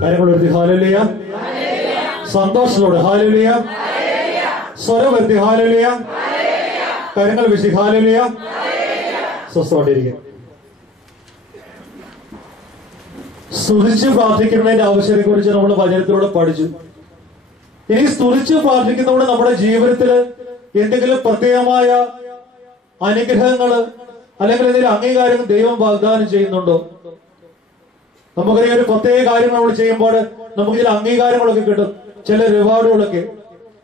കാര്യങ്ങൾ വരുത്തി ഹാലലുയ. സന്തോഷത്തോടെ ഹാലലുയ. സ്വരം വരുത്തി ഹാലലുയ. കാര്യങ്ങൾ വിശി ഹാലലുയ. സ്വസ്ഥമായിട്ടിരിക്കും. സ്തുതിച്ച് പ്രാർത്ഥിക്കുന്നതിന്റെ ആവശ്യത്തെ കുറിച്ച് നമ്മൾ വചനത്തിലൂടെ പഠിച്ചു. ഇനി സ്തുതിച്ച് പ്രാർത്ഥിക്കുന്നതോടെ നമ്മുടെ ജീവിതത്തിൽ എന്തെങ്കിലും പ്രത്യേകമായ അനുഗ്രഹങ്ങള് അല്ലെങ്കിൽ എന്തെങ്കിലും അംഗീകാരങ്ങൾ ദൈവം വാഗ്ദാനം ചെയ്യുന്നുണ്ടോ? നമുക്കറിയാം, ഒരു പ്രത്യേക കാര്യങ്ങൾ നമ്മൾ ചെയ്യുമ്പോൾ നമുക്ക് ചില അംഗീകാരങ്ങളൊക്കെ കിട്ടും, ചില റിവാർഡുകളൊക്കെ.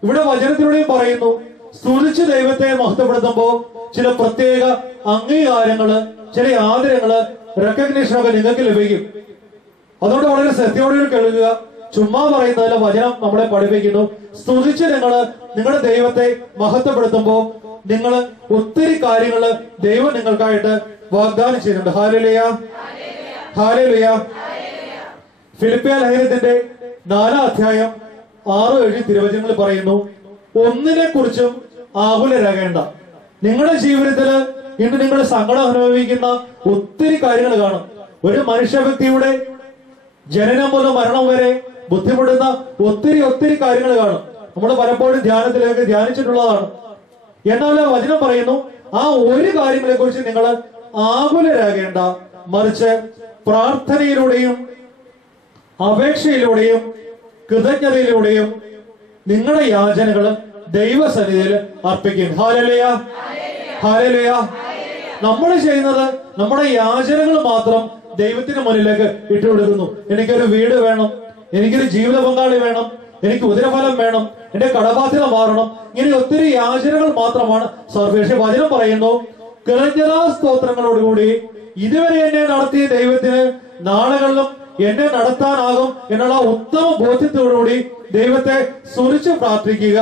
ഇവിടെ വചനത്തിലൂടെയും പറയുന്നു, സ്തുതിച്ച് ദൈവത്തെ മഹത്വപ്പെടുത്തുമ്പോ ചില പ്രത്യേക അംഗീകാരങ്ങള്, ചില ആദരങ്ങള്, റെക്കഗ്നീഷനൊക്കെ നിങ്ങൾക്ക് ലഭിക്കും. അതുകൊണ്ട് വളരെ ശ്രദ്ധയോടെ കേൾക്കുക. ചുമ്മാ പറയുന്നതല്ല, വചനം നമ്മളെ പഠിപ്പിക്കുന്നു. സ്തുതിച്ച് നിങ്ങളുടെ ദൈവത്തെ മഹത്വപ്പെടുത്തുമ്പോ നിങ്ങൾ ഒത്തിരി കാര്യങ്ങള് ദൈവം നിങ്ങൾക്കായിട്ട് വാഗ്ദാനം ചെയ്യുന്നുണ്ട്. ഹാലലുയ, ഹാലലുയ. ഫിലിപ്പിയ ലേഖനത്തിന്റെ 4-ാം അധ്യായം 6-7 തിരുവചനങ്ങളിൽ പറയുന്നു, ഒന്നിനെ കുറിച്ചും ആകുലരാകേണ്ട. നിങ്ങളുടെ ജീവിതത്തില് ഇന്ന് നിങ്ങൾ സങ്കടം അനുഭവിക്കുന്ന ഒത്തിരി കാര്യങ്ങൾ കാണും. ഒരു മനുഷ്യ വ്യക്തിയുടെ ജനനം മുതൽ മരണം വരെ ബുദ്ധിമുട്ടുന്ന ഒത്തിരി കാര്യങ്ങൾ കാണും. നമ്മൾ പലപ്പോഴും ധ്യാനത്തിലേക്ക് ധ്യാനിച്ചിട്ടുള്ളതാണ്. എന്നാൽ വചനം പറയുന്നു, ആ ഒരു കാര്യങ്ങളെ കുറിച്ച് നിങ്ങൾ ആകുലരാകേണ്ട, മറിച്ച് പ്രാർത്ഥനയിലൂടെയും അപേക്ഷയിലൂടെയും കൃതജ്ഞതയിലൂടെയും നിങ്ങളുടെ യാചനകൾ ദൈവസന്നിധിയിൽ അർപ്പിക്കും. ഹാലലുയ, ഹാലലുയ. നമ്മൾ ചെയ്യുന്നത് നമ്മുടെ യാചനകൾ മാത്രം ദൈവത്തിന് മുന്നിലേക്ക് ഇട്ടുകൊടുക്കുന്നു. എനിക്കൊരു വീട് വേണം, എനിക്കൊരു ജീവിത പങ്കാളി വേണം, എനിക്ക് ഉദരഫലം വേണം, എന്റെ കടബാധ്യത മാറണം, ഇങ്ങനെ ഒത്തിരി യാചനകൾ മാത്രമാണ് സർവേഷ്. വചനം പറയുന്നു, കൃതജ്ഞതാ സ്തോത്രങ്ങളോടുകൂടി ഇതുവരെ എന്നെ നടത്തിയ ദൈവത്തിന് നാളുകളിലും എന്നെ നടത്താനാകും എന്നുള്ള ഉത്തമ ബോധ്യത്തോടുകൂടി ദൈവത്തെ സ്തുതിച്ച് പ്രാർത്ഥിക്കുക.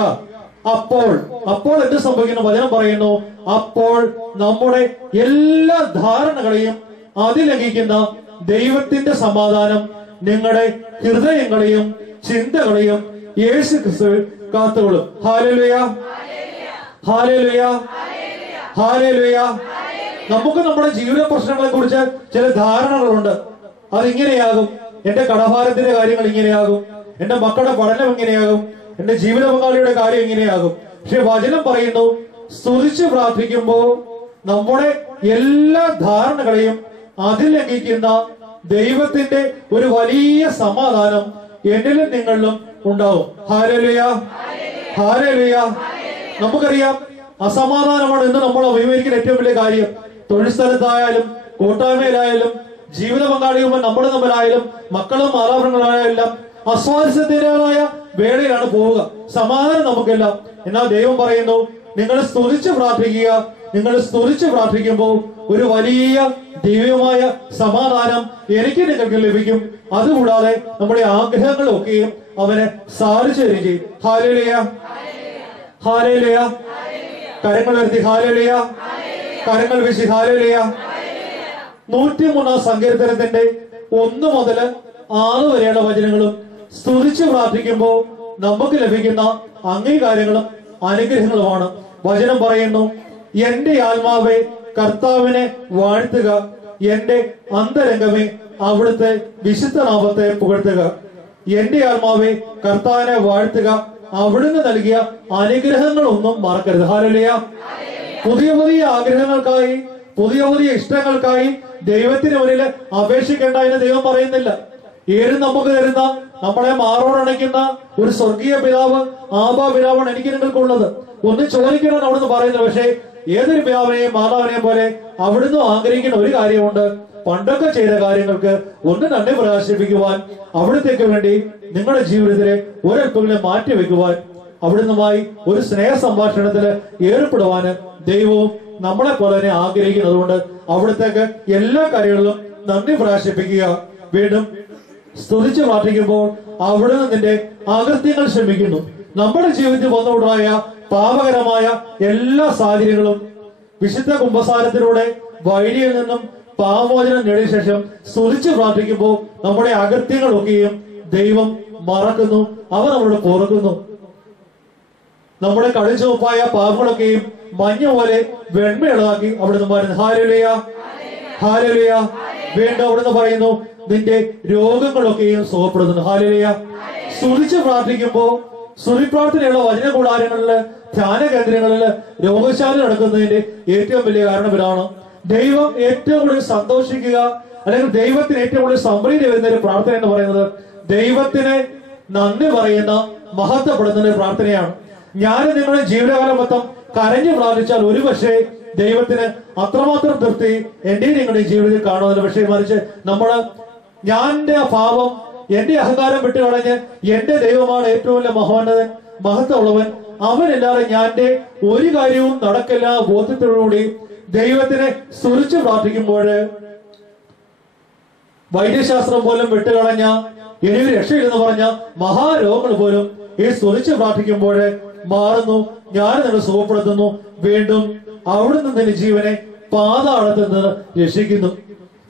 അപ്പോൾ എന്ത് സംഭവിക്കുന്നു? വചനം പറയുന്നു, അപ്പോൾ നമ്മുടെ എല്ലാ ധാരണകളെയും അതിലംഘിക്കുന്ന ദൈവത്തിന്റെ സമാധാനം നിങ്ങളുടെ ഹൃദയങ്ങളെയും ചിന്തകളെയും യേശു ക്രിസ്തുവിൽ കാത്തുകൊള്ളും. ഹാലലുയ, ഹാലലുയ, ഹാലലുയ. നമുക്ക് നമ്മുടെ ജീവിത പ്രശ്നങ്ങളെ കുറിച്ച് ചില ധാരണകളുണ്ട്. അതിങ്ങനെയാകും, എന്റെ കടഭാരത്തിന്റെ കാര്യങ്ങൾ ഇങ്ങനെയാകും, എന്റെ മക്കളുടെ പഠനം ഇങ്ങനെയാകും, എന്റെ ജീവിത പങ്കാളിയുടെ കാര്യം ഇങ്ങനെയാകും. പക്ഷെ വചനം പറയുന്നു, സ്തുതിച്ച് പ്രാർത്ഥിക്കുമ്പോ നമ്മുടെ എല്ലാ ധാരണകളെയും അതിലംഘിക്കുന്ന ദൈവത്തിന്റെ ഒരു വലിയ സമാധാനം എന്നിലും നിങ്ങളിലും ഉണ്ടാവും. ഹാലലുയ, ഹാലലുയ. നമുക്കറിയാം, അസമാധാനമാണ് ഇന്ന് നമ്മൾ അഭിമുഖീകരിക്കുന്ന ഏറ്റവും വലിയ കാര്യം. തൊഴിൽ സ്ഥലത്തായാലും കൂട്ടായ്മയിലായാലും ജീവിത പങ്കാളിയുമ്പോൾ നമ്മൾ തമ്മിലായാലും മക്കളും മാതാപിതാക്കളായാലും അസ്വാരസ്യത്തിൻ്റെതായ വേളയിലാണ് പോവുക. സമാധാനം നമുക്കില്ല. എന്നാൽ ദൈവം പറയുന്നു, നിങ്ങൾ സ്തുതിച്ച് പ്രാർത്ഥിക്കുക. നിങ്ങൾ സ്തുതിച്ച് പ്രാർത്ഥിക്കുമ്പോൾ ഒരു വലിയ ദിവ്യമായ സമാധാനം എനിക്ക് നിങ്ങൾക്ക് ലഭിക്കും. അതുകൂടാതെ നമ്മുടെ ആഗ്രഹങ്ങളൊക്കെയും അവനെ സാധിച്ചു തരികയും ചെയ്യും. ഹാലലുയ, ഹാലലുയ. കരങ്ങൾ വരുത്തി ഹാലലുയ, കരങ്ങൾ വീശി ഹാലലുയ. 103-ാം സങ്കീർത്തനത്തിന്റെ 1 മുതൽ 6 വരെയുള്ള വചനങ്ങളും സ്തുതിച്ച് പ്രാർത്ഥിക്കുമ്പോൾ നമുക്ക് ലഭിക്കുന്ന അംഗീകാരങ്ങളും അനുഗ്രഹങ്ങളുമാണ്. വചനം പറയുന്നു, എന്റെ ആത്മാവെ കർത്താവിനെ വാഴ്ത്തുക, എന്റെ അന്തരംഗമേ അവിടുത്തെ വിശുദ്ധ നാമത്തെ പുകഴ്ത്തുക. എന്റെ ആത്മാവെ കർത്താവിനെ വാഴ്ത്തുക, അവിടുന്ന് നൽകിയ അനുഗ്രഹങ്ങളൊന്നും മറക്കരുത്. ഹാലലുയ. പുതിയ പുതിയ ആഗ്രഹങ്ങൾക്കായി, പുതിയ ഇഷ്ടങ്ങൾക്കായി ദൈവത്തിന് മുന്നിൽ അപേക്ഷിക്കേണ്ട എന്ന് ദൈവം പറയുന്നില്ല. ഏത് നമുക്ക് തരുന്ന, നമ്മളെ മാറോടണയ്ക്കുന്ന ഒരു സ്വർഗീയ പിതാവ്, ആബാ പിതാവാണ് എനിക്ക് നിങ്ങൾക്കുള്ളത്. ഒന്നും ചോദിക്കണമെന്ന് അവിടുന്ന് പറയുന്നത്. പക്ഷേ ഏതൊരു പിതാവിനെയും മാതാവിനെയും പോലെ അവിടുന്ന് ആഗ്രഹിക്കുന്ന ഒരു കാര്യമുണ്ട്. പണ്ടൊക്കെ ചെയ്ത കാര്യങ്ങൾക്ക് ഒന്ന് തന്നെ പ്രകാശിപ്പിക്കുവാൻ, അവിടത്തേക്ക് വേണ്ടി നിങ്ങളുടെ ജീവിതത്തിലെ ഒരൽപ്പങ്ങളെ മാറ്റിവെക്കുവാൻ, അവിടുന്നുമായി ഒരു സ്നേഹ സംഭാഷണത്തിൽ ഏർപ്പെടുവാന് ദൈവവും നമ്മളെ പോലെ തന്നെ ആഗ്രഹിക്കുന്നതുകൊണ്ട് അവിടത്തേക്ക് എല്ലാ കാര്യങ്ങളിലും നന്ദി പ്രകാശിപ്പിക്കുക. വീണ്ടും സ്തുതിച്ച് പ്രാർത്ഥിക്കുമ്പോൾ അവിടുന്ന് നിന്റെ അകൃത്യങ്ങൾ ക്ഷമിക്കുന്നു. നമ്മുടെ ജീവിതത്തിൽ വന്നുകൊണ്ടായ പാപകരമായ എല്ലാ സാഹചര്യങ്ങളും വിശുദ്ധ കുമ്പസാരത്തിലൂടെ വഴിയിൽ നിന്നും പാപമോചനം നേടിയ ശേഷം സ്തുതിച്ച് പ്രാർത്ഥിക്കുമ്പോൾ നമ്മുടെ അകൃത്യങ്ങളൊക്കെയും ദൈവം മറക്കുന്നു, അവ നമ്മളോട് പൊറുക്കുന്നു. നമ്മുടെ കടുചുവപ്പായ പാപങ്ങളൊക്കെയും മഞ്ഞ പോലെ വെണ്മയുള്ളതാക്കി അവിടുന്ന് പറയുന്നു. ഹാലലുയ, ഹാലലുയ. വീണ്ടും അവിടുന്ന് പറയുന്നു, നിന്റെ രോഗങ്ങളൊക്കെയും സുഖപ്പെടുത്തുന്നു. ഹല്ലേലൂയ. സ്തുതിച്ച് പ്രാർത്ഥിക്കുമ്പോ സ്തുതി പ്രാർത്ഥനയുള്ള വചന കൂടാരങ്ങളില്, ധ്യാന കേന്ദ്രങ്ങളില് രോഗശാല നടക്കുന്നതിന്റെ ഏറ്റവും വലിയ കാരണം ഇതാണ്. ദൈവം ഏറ്റവും കൂടുതൽ സന്തോഷിക്കുക, അല്ലെങ്കിൽ ദൈവത്തിന് ഏറ്റവും കൂടുതൽ സംപ്രീതി വരുന്ന ഒരു പ്രാർത്ഥന എന്ന് പറയുന്നത് ദൈവത്തിന് നന്ദി പറയുന്ന, മഹത്വപ്പെടുന്ന ഒരു പ്രാർത്ഥനയാണ്. ഞാൻ നിങ്ങളുടെ ജീവിതകാലം മൊത്തം കരഞ്ഞു പ്രാർത്ഥിച്ചാൽ ഒരുപക്ഷെ ദൈവത്തിന് അത്രമാത്രം തൃപ്തി എന്റെ നിങ്ങളുടെ ജീവിതത്തിൽ കാണുന്നില്ല. പക്ഷേ മറിച്ച് ഞാന്റെ പാപം, എന്റെ അഹങ്കാരം വിട്ടുകളഞ്ഞ് എന്റെ ദൈവമാണ് ഏറ്റവും വലിയ മഹോന്നതൻ, മഹത്വമുള്ളവൻ, അവനല്ലാതെ ഞാന്റെ ഒരു കാര്യവും നടക്കില്ല ബോധ്യത്തോടുകൂടി ദൈവത്തിനെ സ്തുതിച്ച് പ്രാർത്ഥിക്കുമ്പോൾ വൈദ്യശാസ്ത്രം പോലും വിട്ടുകളഞ്ഞ, എനിക്ക് രക്ഷയില്ലെന്ന് പറഞ്ഞ മഹാരോഗങ്ങൾ പോലും ഈ സ്തുതിച്ച് പ്രാർത്ഥിക്കുമ്പോൾ മാറുന്നു. ഞാൻ നിങ്ങൾ സുഖപ്പെടുത്തുന്നു. വീണ്ടും അവിടുന്ന് നിന്റെ ജീവനെ പാതാളത്തിൽ നിന്ന് രക്ഷിക്കുന്നു.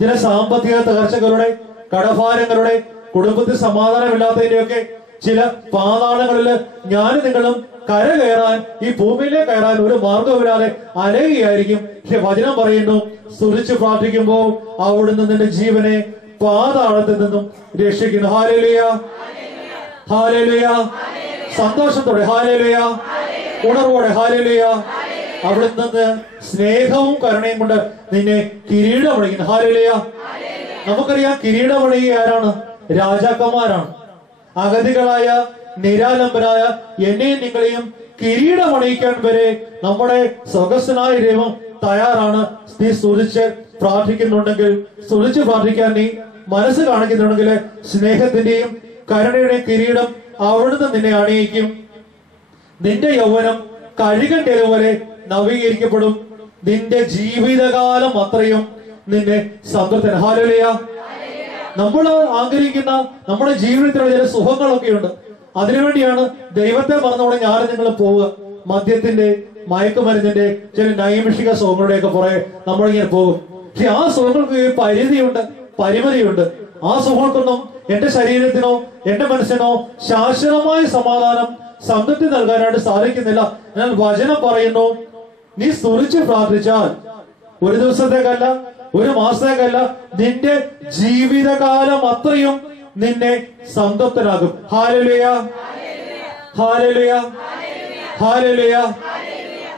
ചില സാമ്പത്തിക തകർച്ചകളുടെ, കടഭാരങ്ങളുടെ, കുടുംബത്തിൽ സമാധാനമില്ലാത്തതിന്റെയൊക്കെ ചില പാതാളങ്ങളില് ഞാനും നിങ്ങളും കര കയറാൻ, ഈ ഭൂമിയിലേക്ക് കയറാൻ ഒരു മാർഗമില്ലാതെ അലയുകയായിരിക്കും. പക്ഷെ വചനം പറയുന്നു, സ്തുതിച്ച് പ്രാർത്ഥിക്കുമ്പോ അവിടുന്ന് നിന്റെ ജീവനെ പാതാളത്തിൽ നിന്നും രക്ഷിക്കുന്നു. Hallelujah, hallelujah. സന്തോഷത്തോടെ ഹല്ലേലൂയ, ഉണർവോടെ ഹല്ലേലൂയ. അവിടെ നിന്ന് സ്നേഹവും കരുണയും കൊണ്ട് നിന്നെ കിരീടമണിക്കുന്നു. ഹല്ലേലൂയ. നമുക്കറിയാം, കിരീടമണിയ ആരാണ്? രാജാക്കന്മാരാണ്. അഗതികളായ, നിരാലംബരായ എന്നെയും നിങ്ങളെയും കിരീടമണിയിക്കാൻ വരെ നമ്മുടെ സ്വർഗ്ഗസ്ഥനായ ദൈവം തയ്യാറാണ്. നീ സ്തുതിച്ച് പ്രാർത്ഥിക്കുന്നുണ്ടെങ്കിൽ, സ്തുതിച്ച് പ്രാർത്ഥിക്കാൻ നീ മനസ്സ് കാണിക്കുന്നുണ്ടെങ്കിൽ സ്നേഹത്തിന്റെയും കരുണയുടെയും കിരീടം അവിടുന്ന് നിന്നെ അണിയിക്കും. നിന്റെ യൗവനം കഴുകന്റെ പോലെ നവീകരിക്കപ്പെടും. നിന്റെ ജീവിതകാലം അത്രയും നിന്നെ സംതൃപ്തൻ. ഹല്ലേലൂയ. നമ്മൾ ആഗ്രഹിക്കുന്ന നമ്മുടെ ജീവിതത്തിലുള്ള ചില സുഖങ്ങളൊക്കെ ഉണ്ട്. അതിനുവേണ്ടിയാണ് ദൈവത്തെ മറന്നുകൊണ്ട് ഞാൻ നിങ്ങൾ പോവുക. മദ്യത്തിന്റെ, മയക്കുമരുന്നിന്റെ, ചില നൈമിഷിക സുഖങ്ങളുടെയൊക്കെ പുറകെ നമ്മളിങ്ങനെ പോകും. പക്ഷെ ആ സുഖങ്ങൾക്ക് പരിധിയുണ്ട്, പരിമിതിയുണ്ട്. ആ സുഖങ്ങൾക്കൊന്നും എന്റെ ശരീരത്തിനോ എന്റെ മനസ്സിനോ ശാശ്വതമായ സമാധാനം, സംതൃപ്തി നൽകാനായിട്ട് സാധിക്കുന്നില്ല. എന്നാൽ വചനം പറയുന്നു, നീ സ്തുതിച്ച് പ്രാർത്ഥിച്ചാൽ ഒരു ദിവസത്തേക്കല്ല, ഒരു മാസത്തേക്കല്ല, നിന്റെ ജീവിതകാലം അത്രയും നിന്നെ സംതൃപ്തനാകും. Hallelujah, hallelujah, hallelujah.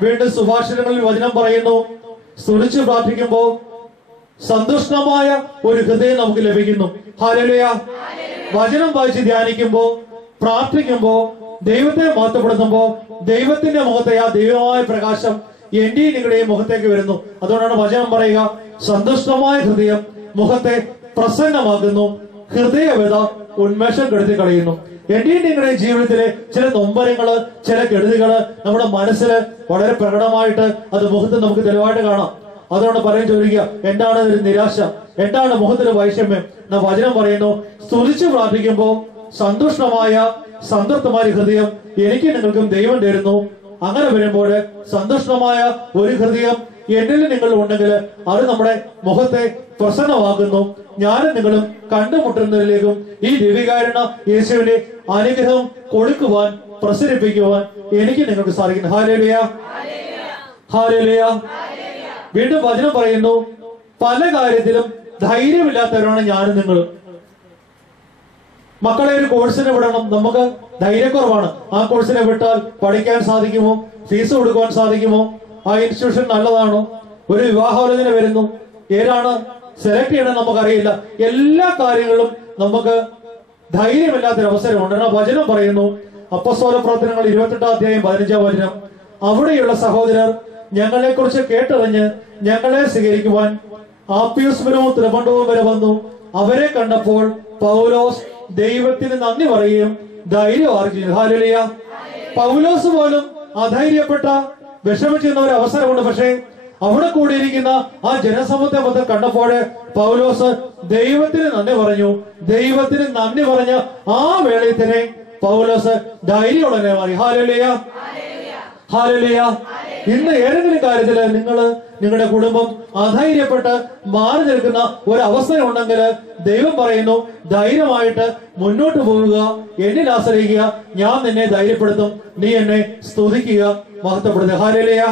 വീണ്ടും സുഭാഷിതങ്ങളിൽ വചനം പറയുന്നു, സ്തുതിച്ച് പ്രാർത്ഥിക്കുമ്പോ സന്തുഷ്ടമായ ഒരു ഹൃദയം നമുക്ക് ലഭിക്കുന്നു. ഹല്ലേലൂയ. വചനം വായിച്ച് ധ്യാനിക്കുമ്പോ, പ്രാർത്ഥിക്കുമ്പോ, ദൈവത്തെ മഹത്വപ്പെടുത്തുമ്പോ ദൈവത്തിന്റെ മുഖത്തെ ആ ദൈവമായ പ്രകാശം എന്റെയും നിങ്ങളുടെയും മുഖത്തേക്ക് വരുന്നു. അതുകൊണ്ടാണ് വചനം പറയുക, സന്തുഷ്ടമായ ഹൃദയം മുഖത്തെ പ്രസന്നമാക്കുന്നു, ഹൃദയവ്യത ഉന്മേഷം കെടുത്തി കളയുന്നു. എന്റെയും നിങ്ങളുടെയും ജീവിതത്തിലെ ചില നൊമ്പരങ്ങള്, ചില കെടുതികള് നമ്മുടെ മനസ്സില് വളരെ പ്രകടമായിട്ട് അത് മുഖത്ത് നമുക്ക് തെളിവായിട്ട് കാണാം. അതുകൊണ്ട് പറയാൻ ചോദിക്കുക, എന്താണ് ഒരു നിരാശ, എന്താണ് മുഖത്തിന് വൈഷമ്യം? വചനം പറയുന്നു, സ്തുതിച്ച് പ്രാർത്ഥിക്കുമ്പോ സന്തുഷ്ടമായ, സംതൃപ്തമായ ഹൃദയം എനിക്ക് നിങ്ങൾക്കും ദൈവം തരുന്നു. അങ്ങനെ വരുമ്പോൾ സന്തുഷ്ടമായ ഒരു ഹൃദയം എന്നിൽ നിങ്ങൾ ഉണ്ടെങ്കിൽ അത് നമ്മുടെ മുഖത്തെ പ്രസന്നമാകുന്നു. ഞാനും നിങ്ങളും കണ്ടുമുട്ടുന്നതിലേക്കും ഈ ദിവ്യകാരുണ്യ യേശുവിന്റെ അനുഗ്രഹം കൊടുക്കുവാൻ, പ്രസരിപ്പിക്കുവാൻ എനിക്ക് നിങ്ങൾക്ക് സാധിക്കുന്നു. Hallelujah, hallelujah. വീണ്ടും വചനം പറയുന്നു, പല കാര്യത്തിലും ധൈര്യമില്ലാത്തവരാണ് ഞാനും നിങ്ങളും. മക്കളെ ഒരു കോഴ്സിന് വിടണം, നമുക്ക് ധൈര്യക്കുറവാണ്. ആ കോഴ്സിനെ വിട്ടാൽ പഠിക്കാൻ സാധിക്കുമോ? ഫീസ് കൊടുക്കുവാൻ സാധിക്കുമോ? ആ ഇൻസ്റ്റിറ്റ്യൂഷൻ നല്ലതാണോ? ഒരു വിവാഹാലോചന വരുന്നു, ഏതാണ് സെലക്ട് ചെയ്യണം നമുക്കറിയില്ല. എല്ലാ കാര്യങ്ങളും നമുക്ക് ധൈര്യമില്ലാത്തൊരു അവസരമുണ്ട്. വചനം പറയുന്നു, അപ്പോസ്തല പ്രവർത്തനങ്ങൾ 28 അധ്യായം 15 വചനം, അവിടെയുള്ള സഹോദരർ ഞങ്ങളെ കുറിച്ച് കേട്ടറിഞ്ഞ് ഞങ്ങളെ സ്വീകരിക്കുവാൻ ആപ്യൂസ്മരവും ത്രിപണ്ഡവും വരെ വന്നു. അവരെ കണ്ടപ്പോൾ പൗലോസ് ദൈവത്തിന് നന്ദി പറയുകയും ധൈര്യം ആർജിച്ചു. ഹല്ലേലൂയ. പൗലോസ് പോലും അധൈര്യപ്പെട്ട, വിഷമിച്ചിരുന്ന ഒരു അവസരമുണ്ട്. പക്ഷേ അവിടെ കൂടിയിരിക്കുന്ന ആ ജനസമൂഹത്തെ മൊത്തം കണ്ടപ്പോൾ പൗലോസ് ദൈവത്തിന് നന്ദി പറഞ്ഞു. ദൈവത്തിന് നന്ദി പറഞ്ഞ ആ വേളയിൽ തന്നെ പൗലോസ് ധൈര്യമുള്ളവനെ മാറി. Hallelujah, hallelujah. ഇന്ന് ഏതെങ്കിലും കാര്യത്തില് നിങ്ങളുടെ കുടുംബം അധൈര്യപ്പെട്ട് മാറി നിൽക്കുന്ന ഒരു അവസരം ഉണ്ടെങ്കിൽ ദൈവം പറയുന്നു, ധൈര്യമായിട്ട് മുന്നോട്ട് പോവുക, എന്നിൽ ആശ്രയിക്കുക, ഞാൻ നിന്നെ ധൈര്യപ്പെടുത്തും, നീ എന്നെ സ്തുതിക്കുക, മഹത്വപ്പെടുത്തുക. Hallelujah,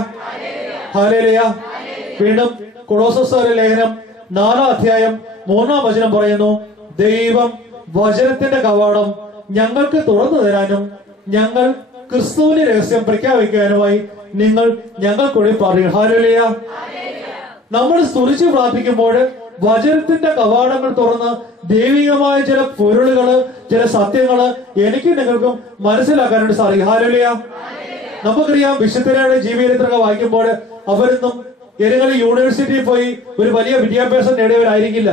hallelujah. വീണ്ടും കൊളോസ്യരുടെ ലേഖനം 4 അധ്യായം 3 വചനം പറയുന്നു, ദൈവം വചനത്തിന്റെ കവാടം ഞങ്ങൾക്ക് തുറന്നു തരാനും ഞങ്ങൾ ക്രിസ്തുവിന്റെ രഹസ്യം പ്രഖ്യാപിക്കാനുമായി നിങ്ങൾ ഞങ്ങൾക്കൂടി പറയും. ഹല്ലേലൂയ. നമ്മൾ സ്തുതിച്ച് പ്രാർത്ഥിക്കുമ്പോൾ വചനത്തിന്റെ കവാടങ്ങൾ തുറന്ന് ദൈവികമായ ചില പൊരുളുകള്, ചില സത്യങ്ങള് എനിക്ക് നിങ്ങൾക്കും മനസ്സിലാക്കാനായിട്ട് സാധിക്കും. ഹല്ലേലൂയ. നമുക്കറിയാം, വിശുദ്ധരുടെ ജീവിതത്തിലൊക്കെ വായിക്കുമ്പോൾ അവരൊന്നും ഏതെങ്കിലും യൂണിവേഴ്സിറ്റിയിൽ പോയി ഒരു വലിയ വിദ്യാഭ്യാസം നേടിയവരായിരിക്കില്ല.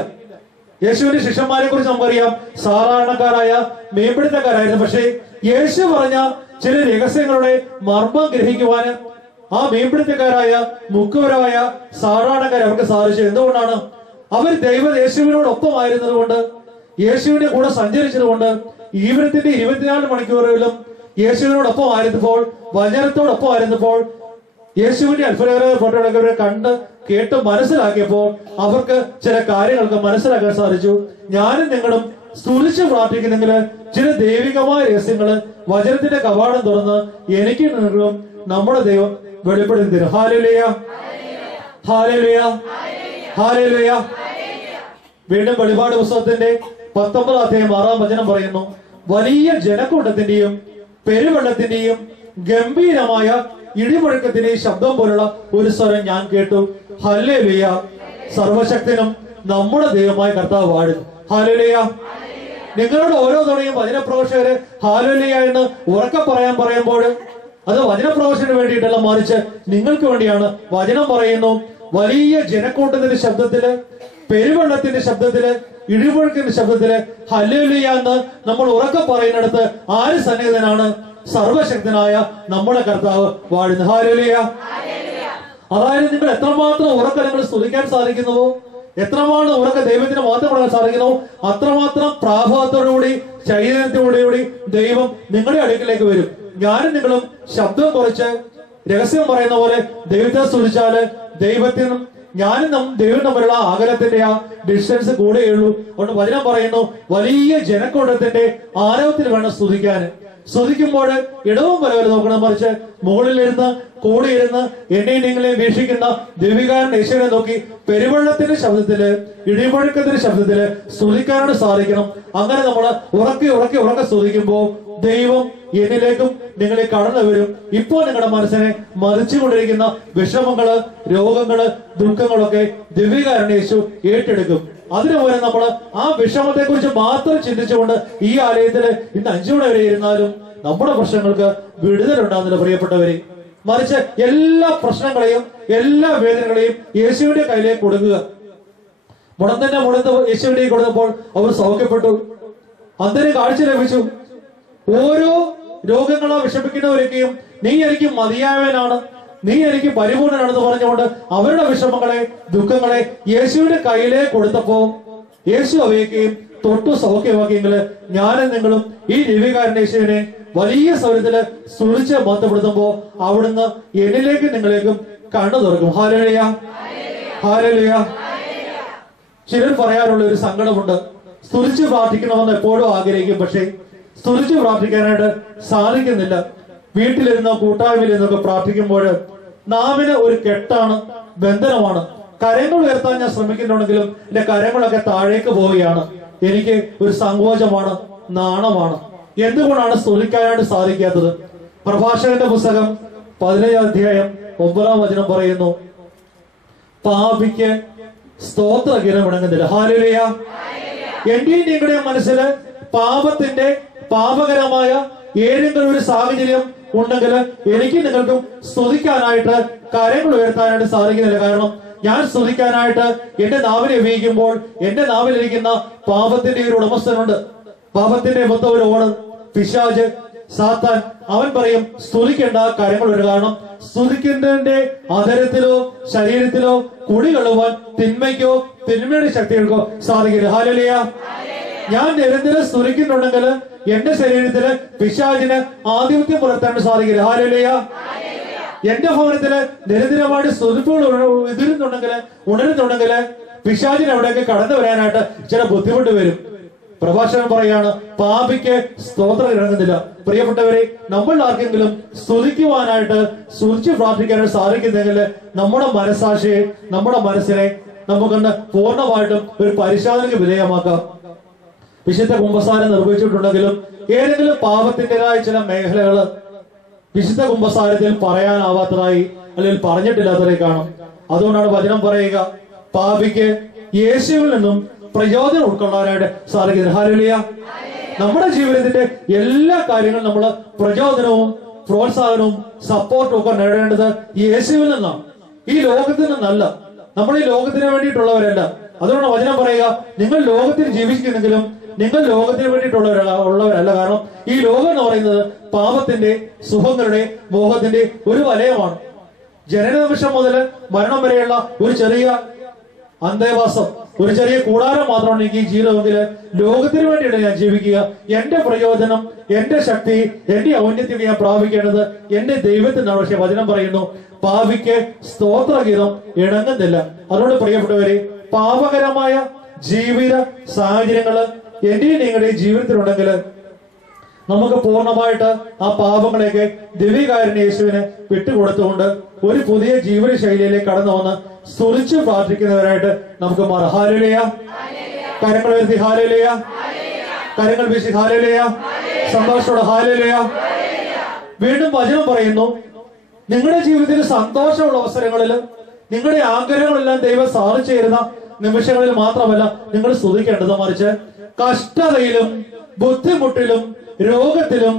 യേശുവിന്റെ ശിഷ്യന്മാരെ കുറിച്ച് നമുക്കറിയാം, സാധാരണക്കാരായ മേമ്പടുത്തക്കാരായിരുന്നു. പക്ഷേ യേശു പറഞ്ഞ ചില രഹസ്യങ്ങളുടെ മർമ്മം ഗ്രഹിക്കുവാന് ആ മേമ്പടുത്തക്കാരായ മുക്കുവരായ സാധാരണക്കാരെ അവർക്ക് സാധിച്ചു. എന്തുകൊണ്ടാണ്? അവർ യേശുവിനോടൊപ്പമായിരുന്നത് കൊണ്ട്, യേശുവിന്റെ കൂടെ സഞ്ചരിച്ചതുകൊണ്ട്, ജീവിതത്തിന്റെ 24 മണിക്കൂറുകളിലും യേശുവിനോടൊപ്പം ആയിരുന്നപ്പോൾ, വചനത്തോടൊപ്പം ആയിരുന്നപ്പോൾ, യേശുവിന്റെ അത്ഭുതകരമായ പ്രവർത്തനങ്ങളെ കണ്ട് കേട്ട് മനസ്സിലാക്കിയപ്പോൾ അവർക്ക് ചില കാര്യങ്ങൾക്ക് മനസ്സിലാക്കാൻ സാധിച്ചു. ഞാനും നിങ്ങളും സ്തുതിച്ച് പ്രാർത്ഥിക്കുന്നെങ്കിൽ ചില ദൈവികമായ രഹസ്യങ്ങള് വചനത്തിന്റെ കവാടം തുറന്ന് എനിക്ക് നിങ്ങളും നമ്മുടെ ദൈവം വെളിപ്പെടുത്തി തരും. Hallelujah, hallelujah, hallelujah. വീണ്ടും വെളിപാട് പുസ്തകത്തിന്റെ 19 അധ്യായം 6-ാം വചനം പറയുന്നു, വലിയ ജനക്കൂട്ടത്തിന്റെയും പെരുവെള്ളത്തിന്റെയും ഗംഭീരമായ ഇടിമുഴക്കത്തിന്റെയും ശബ്ദം പോലുള്ള ഒരു സ്വരം ഞാൻ കേട്ടു. ഹല്ലേലൂയ. സർവശക്തനും നമ്മുടെ ദൈവമായ കർത്താവ് വാഴുന്നു. ഹല്ലേലൂയ. നിങ്ങളുടെ ഓരോ തവണയും വചനപ്രഘോഷകര് ഹല്ലേലൂയ എന്ന് ഉറക്കെ പറയുമ്പോൾ അത് വചനപ്രഘോഷന് വേണ്ടിയിട്ടല്ല, മറിച്ച് നിങ്ങൾക്ക് വേണ്ടിയാണ്. വചനം പറയുന്നു, വലിയ ജനക്കൂട്ടത്തിന്റെ ശബ്ദത്തില്, പെരുവെള്ളത്തിന്റെ ശബ്ദത്തില്, ഇടിമുഴക്കിന്റെ ശബ്ദത്തില് ഹല്ലേലൂയ എന്ന് നമ്മൾ ഉറക്കെ പറയുന്നിടത്ത് ആര് സന്നിഹിതനാണ്? സർവശക്തനായ നമ്മുടെ കർത്താവ് വാഴുന്നു. ഹല്ലേലൂയ. അതായത് നിങ്ങൾ എത്രമാത്രം ഉറക്കെ നിങ്ങൾ സ്തുതിക്കാൻ സാധിക്കുന്നുവോ, എത്രമാത്രം ഉറക്കെ ദൈവത്തിന് മാത്രം പറയാൻ സാധിക്കുന്നു, അത്രമാത്രം പ്രാഭാവത്തോടുകൂടി ചൈതന്യത്തോടുകൂടി ദൈവം നിങ്ങളുടെ അടുക്കിലേക്ക് വരും. ഞാനും നിങ്ങളും ശബ്ദം കുറച്ച് രഹസ്യം പറയുന്ന പോലെ ദൈവത്തെ സ്തുതിച്ചാല് ദൈവത്തിനും ഞാനും ദൈവം തമ്മിലുള്ള അകലത്തിന്റെ ആ ഡിസ്റ്റൻസ് കൂടുകയുള്ളൂ. അതുകൊണ്ട് വചനം പറയുന്നു, വലിയ ജനക്കൂട്ടത്തിന്റെ ആരവത്തിൽ വേണം സ്തുതിക്കാൻ. സ്തുതിക്കുമ്പോൾ ഇടവും വലവരെ നോക്കണം, മറിച്ച് മുകളിലിരുന്ന് കൂടിയിരുന്ന് എന്നെയും നിങ്ങളെയും വീക്ഷിക്കുന്ന ദൈവികാരൻ യേശുവിനെ നോക്കി പെരുവെള്ളത്തിന്റെ ശബ്ദത്തില്, ഇടിമുഴക്കത്തിന്റെ ശബ്ദത്തില് സ്തുതിക്കാനാണ് സാധിക്കണം. അങ്ങനെ നമ്മൾ ഉറക്കെ സ്തുതിക്കുമ്പോൾ ദൈവം എന്നിലേക്കും നിങ്ങളെ കടന്നു വരും. ഇപ്പോൾ നിങ്ങളുടെ മനസ്സിനെ മറിച്ചുകൊണ്ടിരിക്കുന്ന വിഷമങ്ങള്, രോഗങ്ങള്, ദുഃഖങ്ങളൊക്കെ ദിവ്യകാരൻ യേശു ഏറ്റെടുക്കും. അതിനുപോലെ നമ്മൾ ആ വിഷമത്തെ കുറിച്ച് മാത്രം ചിന്തിച്ചുകൊണ്ട് ഈ ആലയത്തില് ഇന്ന് 5 മണി വരെ ഇരുന്നാലും നമ്മുടെ പ്രശ്നങ്ങൾക്ക് വിടുതലുണ്ടാകുന്നില്ല പ്രിയപ്പെട്ടവരെ. മറിച്ച് എല്ലാ പ്രശ്നങ്ങളെയും എല്ലാ വേദനകളെയും യേശുവിന്റെ കയ്യിലേക്ക് കൊടുക്കുക. മുടന്തന്നെ മുടന്ത് യേശുവിന്റെ കൊടുത്തപ്പോൾ അവർ സൗഖ്യപ്പെട്ടു, അന്തരം കാഴ്ച ലഭിച്ചു. ഓരോ രോഗങ്ങളോ വിഷമിക്കുന്നവരൊക്കെയും നീ എനിക്ക് മതിയായവനാണ്, നീ എനിക്ക് പരിപൂർണനാണെന്ന് പറഞ്ഞുകൊണ്ട് അവരുടെ വിഷമങ്ങളെ, ദുഃഖങ്ങളെ യേശുവിന്റെ കയ്യിലേക്ക് കൊടുത്തപ്പോ യേശു അവയൊക്കെയും തൊട്ടു സൗഖ്യമാക്കിയെങ്കിൽ ഞാനും നിങ്ങളും ഈ ദിവ്യകാരൻ യേശുവിനെ വലിയ സ്വരത്തില് സ്തുതിച്ച് ബന്ധപ്പെടുത്തുമ്പോ അവിടുന്ന് എന്നിലേക്കും നിങ്ങളിലേക്കും കണ്ണു തുറക്കും. Hallelujah, hallelujah. ചിലർ പറയാനുള്ള ഒരു സങ്കടമുണ്ട്, സ്തുതിച്ച് പ്രാർത്ഥിക്കണമെന്ന് എപ്പോഴും ആഗ്രഹിക്കും, പക്ഷേ സ്തുതിച്ച് പ്രാർത്ഥിക്കാനായിട്ട് സാധിക്കുന്നില്ല. വീട്ടിലിരുന്നോ കൂട്ടായ്മയിലിരുന്നൊക്കെ പ്രാർത്ഥിക്കുമ്പോൾ നാവിന് ഒരു കെട്ടാണ്, ബന്ധനമാണ്. കരങ്ങൾ ഉയർത്താൻ ഞാൻ ശ്രമിക്കുന്നുണ്ടെങ്കിലും എന്റെ കരങ്ങളൊക്കെ താഴേക്ക് പോവുകയാണ്. എനിക്ക് ഒരു സങ്കോചമാണ്, നാണമാണ്. എന്തുകൊണ്ടാണ് സ്തുതിക്കാനായിട്ട് സാധിക്കാത്തത്? പ്രഭാഷകന്റെ പുസ്തകം 15-ാം അധ്യായം 9-ാം വചനം പറയുന്നു, പാപിക്ക് സ്തോത്രഗീതം ഇണങ്ങുന്നില്ല. ഹല്ലേലൂയ. എന്റെയും നിങ്ങളുടെയും മനസ്സില് പാപത്തിന്റെ പാപകരമായ ഏതെങ്കിലും ഒരു സാഹചര്യം ഉണ്ടെങ്കിൽ എനിക്ക് നിങ്ങൾക്കും സ്തുതിക്കാനായിട്ട് കരങ്ങൾ ഉയർത്താനായിട്ട് സാധിക്കുന്നില്ല. കാരണം ഞാൻ സ്തുതിക്കാനായിട്ട് എന്റെ നാവിനെ ഉപയോഗിക്കുമ്പോൾ എന്റെ നാവിലിരിക്കുന്ന പാപത്തിന്റെ ഒരു ഉടമസ്ഥനുണ്ട്, പാപത്തിന്റെ മൊത്തം ഒരു ഓണ്, പിശാച്, സാത്താൻ. അവൻ പറയും സ്തുതിക്കേണ്ട കരങ്ങൾ ഒരു. കാരണം സ്തുതിക്കുന്നതിന്റെ അധരത്തിലോ ശരീരത്തിലോ കുടികൊള്ളുവാൻ തിന്മയ്ക്കോ തിന്മയുടെ ശക്തികൾക്കോ സാധിക്കില്ല. ഹല്ലേലൂയ. ഞാൻ നിരന്തരം സ്തുതിക്കുന്നുണ്ടെങ്കിൽ എന്റെ ശരീരത്തില് പിശാചിന് ആധിപത്യം പുലർത്താൻ സാധിക്കില്ല. ഹല്ലേലൂയ. എന്റെ ഭവനത്തില് നിരന്തരമായിട്ട് സ്തുതിപ്പുകൾ ഉണരുന്നുണ്ടെങ്കിൽ പിശാചിന് അവിടേക്ക് കടന്നു വരാനായിട്ട് ചില ബുദ്ധിമുട്ട് വരും. പ്രഭാഷകൻ പറയാണ്, പാപിക്ക് സ്തോത്രം ഇറങ്ങുന്നില്ല. പ്രിയപ്പെട്ടവരെ, നമ്മൾ ആർക്കെങ്കിലും സ്തുതിക്കുവാനായിട്ട് സ്തുതിച്ച് പ്രാർത്ഥിക്കാനായിട്ട് സാധിക്കുന്നെങ്കിൽ നമ്മുടെ മനസാക്ഷിയെ, നമ്മുടെ മനസ്സിനെ നമുക്കൊന്ന് പൂർണ്ണമായിട്ടും ഒരു പരിശോധനയ്ക്ക് വിധേയമാക്കാം. വിശുദ്ധ കുമ്പസാരം നിർവഹിച്ചിട്ടുണ്ടെങ്കിലും ഏതെങ്കിലും പാപത്തിൻ്റെതായ ചില മേഖലകള് വിശുദ്ധ കുമ്പസാരത്തിൽ പറയാനാവാത്തതായി അല്ലെങ്കിൽ പറഞ്ഞിട്ടില്ലാത്തതായി കാണും. അതുകൊണ്ടാണ് വചനം പറയുക, പാപിക്ക് യേശുവിൽ നിന്നും പ്രയോജനം ഉൾക്കൊള്ളാനായിട്ട് സാധിക്കുന്നത്. ഹല്ലേലൂയ. നമ്മുടെ ജീവിതത്തിന്റെ എല്ലാ കാര്യങ്ങളും നമ്മൾ പ്രചോദനവും പ്രോത്സാഹനവും സപ്പോർട്ടും ഒക്കെ നേടേണ്ടത് യേശുവിൽ നിന്നാണ്, ഈ ലോകത്തിൽ നിന്നല്ല. നമ്മൾ ഈ ലോകത്തിന് വേണ്ടിയിട്ടുള്ളവരല്ല. അതുകൊണ്ട് വചനം പറയുക, നിങ്ങൾ ലോകത്തിൽ ജീവിക്കുന്നെങ്കിലും നിങ്ങൾ ലോകത്തിന് വേണ്ടിയിട്ടുള്ളവരല്ല. കാരണം ഈ ലോകം എന്ന് പറയുന്നത് പാപത്തിന്റെ, സുഖങ്ങളുടെ, മോഹത്തിന്റെ ഒരു വലയമാണ്. ജനന നിമിഷം മുതൽ മരണം വരെയുള്ള ഒരു ചെറിയ അന്തേവാസം, ഒരു ചെറിയ കൂടാരം മാത്രമാണ് എനിക്ക് ഈ ജീവിതമെങ്കിൽ ലോകത്തിന് വേണ്ടിയിട്ട് ഞാൻ ജീവിക്കുക. എന്റെ പ്രയോജനം, എന്റെ ശക്തി, എന്റെ ഔന്നത്യം ഞാൻ പ്രാപിക്കേണ്ടത് എന്റെ ദൈവത്തിനാണ്. പക്ഷെ വചനം പറയുന്നു, പാപിക്ക് സ്തോത്രഗീതം ഇണങ്ങുന്നില്ല. അതുകൊണ്ട് പ്രിയപ്പെട്ടവരെ, പാപകരമായ ജീവിത സാഹചര്യങ്ങള് എന്റെയും നിങ്ങളുടെയും ജീവിതത്തിലുണ്ടെങ്കിൽ നമുക്ക് പൂർണ്ണമായിട്ട് ആ പാപങ്ങളെയൊക്കെ ദിവ്യകാരുണ്യ യേശുവിന് വിട്ടുകൊടുത്തുകൊണ്ട് ഒരു പുതിയ ജീവിത ശൈലിയിലേക്ക് കടന്നു വന്ന് സ്തുതിച്ച് പ്രാർത്ഥിക്കുന്നവരായിട്ട് നമുക്ക് മാറാം. ഹല്ലേലൂയ. കരങ്ങൾ ഉയർത്തി ഹല്ലേലൂയ, കരങ്ങൾ വീശി ഹല്ലേലൂയ, സന്തോഷത്തോടെ ഹല്ലേലൂയ. വീണ്ടും വചനം പറയുന്നു, നിങ്ങളുടെ ജീവിതത്തിൽ സന്തോഷമുള്ള അവസരങ്ങളിൽ നിങ്ങളുടെ ആഗ്രഹങ്ങളെല്ലാം ദൈവം സാധിച്ചു തരുന്ന നിമിഷങ്ങളിൽ മാത്രമല്ല നിങ്ങൾ സ്തുതിക്കേണ്ടത്, മറിച്ച് കഷ്ടതയിലും ബുദ്ധിമുട്ടിലും രോഗത്തിലും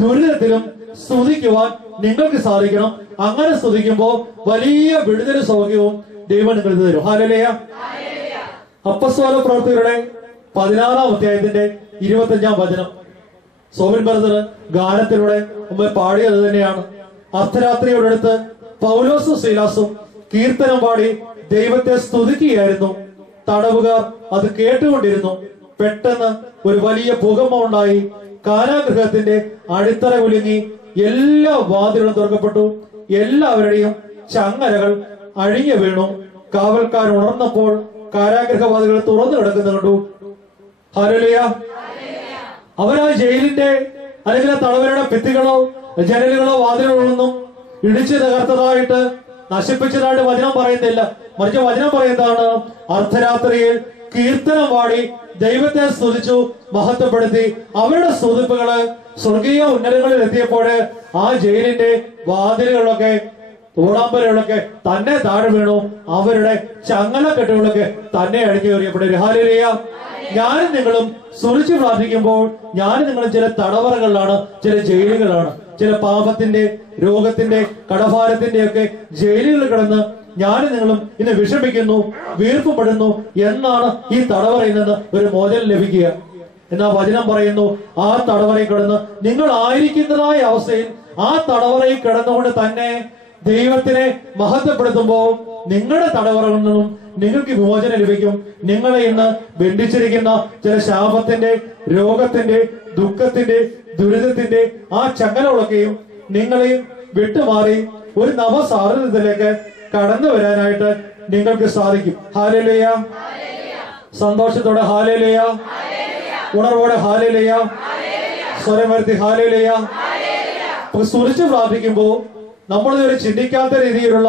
ദുരിതത്തിലും സ്തുതിക്കുവാൻ നിങ്ങൾക്ക് സാധിക്കണം. അങ്ങനെ സ്തുതിക്കുമ്പോൾ വലിയ വിടുതൽ സൗഖ്യവും ദൈവം നിങ്ങൾക്ക് തരും. ഹല്ലേലൂയ. അപ്പസ്തോല പ്രവൃത്തികളുടെ 16-ാം അധ്യായത്തിന്റെ 25-ാം വചനം സോബിൻ ബ്രദർ ഗാനത്തിലൂടെ നമ്മൾ പാടിയത് തന്നെയാണ്. അർദ്ധരാത്രിയോടടുത്ത് പൗലോസും സീലാസും കീർത്തനം പാടി ദൈവത്തെ സ്തുതിക്കുകയായിരുന്നു. തടവുകാർ അത് കേട്ടുകൊണ്ടിരുന്നു. പെട്ടെന്ന് ഒരു വലിയ ഭൂകമ്പം ഉണ്ടായി. കാരാഗൃഹത്തിന്റെ അടിത്തറ കുലുങ്ങി. എല്ലാ വാതിലുകളും തുറക്കപ്പെട്ടു. എല്ലാവരുടെയും ചങ്ങലകൾ അഴിഞ്ഞു വീണു. കാവൽക്കാർ ഉണർന്നപ്പോൾ കാരാഗൃഹവാതിലുകൾ തുറന്നു കിടക്കുന്നു കണ്ടു. ഹല്ലേലൂയ. അവരാ ജയിലിന്റെ അല്ലെങ്കിൽ തടവരുടെ ഭിത്തികളോ ജനലുകളോ വാതിലുകളൊന്നും ഇടിച്ചു തകർത്തതായിട്ട് നശിപ്പിച്ചതായിട്ട് വചനം പറയുന്നില്ല. മറിച്ച് വചനം പറയുന്നതാണ്, അർദ്ധരാത്രിയിൽ കീർത്തനം പാടി ദൈവത്തെ സ്തുതിച്ചു മഹത്വപ്പെടുത്തി. അവരുടെ സ്തുതിപ്പുകള് സ്വർഗീയ ഉന്നതങ്ങളിൽ എത്തിയപ്പോൾ ആ ജയിലിന്റെ വാതിലുകളിലൊക്കെ തൂടാമ്പലുകളൊക്കെ തന്നെ താഴെ വീണു. അവരുടെ ചങ്ങലക്കെട്ടുകളൊക്കെ തന്നെ അടിഞ്ഞു കയറിയപ്പെടും. ഹല്ലേലൂയ. ഞാനും നിങ്ങളും സ്തുതിച്ചു പ്രാർത്ഥിക്കുമ്പോൾ ഞാനും നിങ്ങളും ചില തടവറകളിലാണ്, ചില ജയിലുകളാണ്, ചില പാപത്തിന്റെ, രോഗത്തിന്റെ, കടഭാരത്തിന്റെ ഒക്കെ ജയിലുകളിൽ കിടന്ന് ഞാനും നിങ്ങളും ഇന്ന് വിഷമിക്കുന്നു, വീർപ്പുപെടുന്നു. എന്നാണ് ഈ തടവറയിൽ നിന്ന് ഒരു മോചനം ലഭിക്കുക. എന്നാ വചനം പറയുന്നു, ആ തടവറയിൽ കിടന്ന് നിങ്ങൾ ആയിരിക്കുന്നതായ അവസ്ഥയിൽ ആ തടവറയിൽ കിടന്നുകൊണ്ട് തന്നെ ദൈവത്തിനെ മഹത്വപ്പെടുത്തുമ്പോൾ നിങ്ങളുടെ തടവറകളിൽ നിന്നും നിങ്ങൾക്ക് വിമോചനം ലഭിക്കും. നിങ്ങളെ ഇന്ന് ബന്ധിച്ചിരിക്കുന്ന ചില ശാപത്തിന്റെ, രോഗത്തിന്റെ, ദുഃഖത്തിന്റെ, ദുരിതത്തിന്റെ ആ ചങ്ങലകളൊക്കെയും നിങ്ങളെയും വിട്ടുമാറി ഒരു നവസാരഥ്യത്തിലേക്ക് കടന്നു വരാനായിട്ട് നിങ്ങൾക്ക് സാധിക്കും. ഹല്ലേലൂയ. സന്തോഷത്തോടെ ഹല്ലേലൂയ, ഉണർവോടെ ഹല്ലേലൂയ, സ്വരമുയർത്തി ഹല്ലേലൂയ. സ്തുതിച്ച് പ്രാർത്ഥിക്കുമ്പോൾ നമ്മളിതുവരെ ചിന്തിക്കാത്ത രീതിയിലുള്ള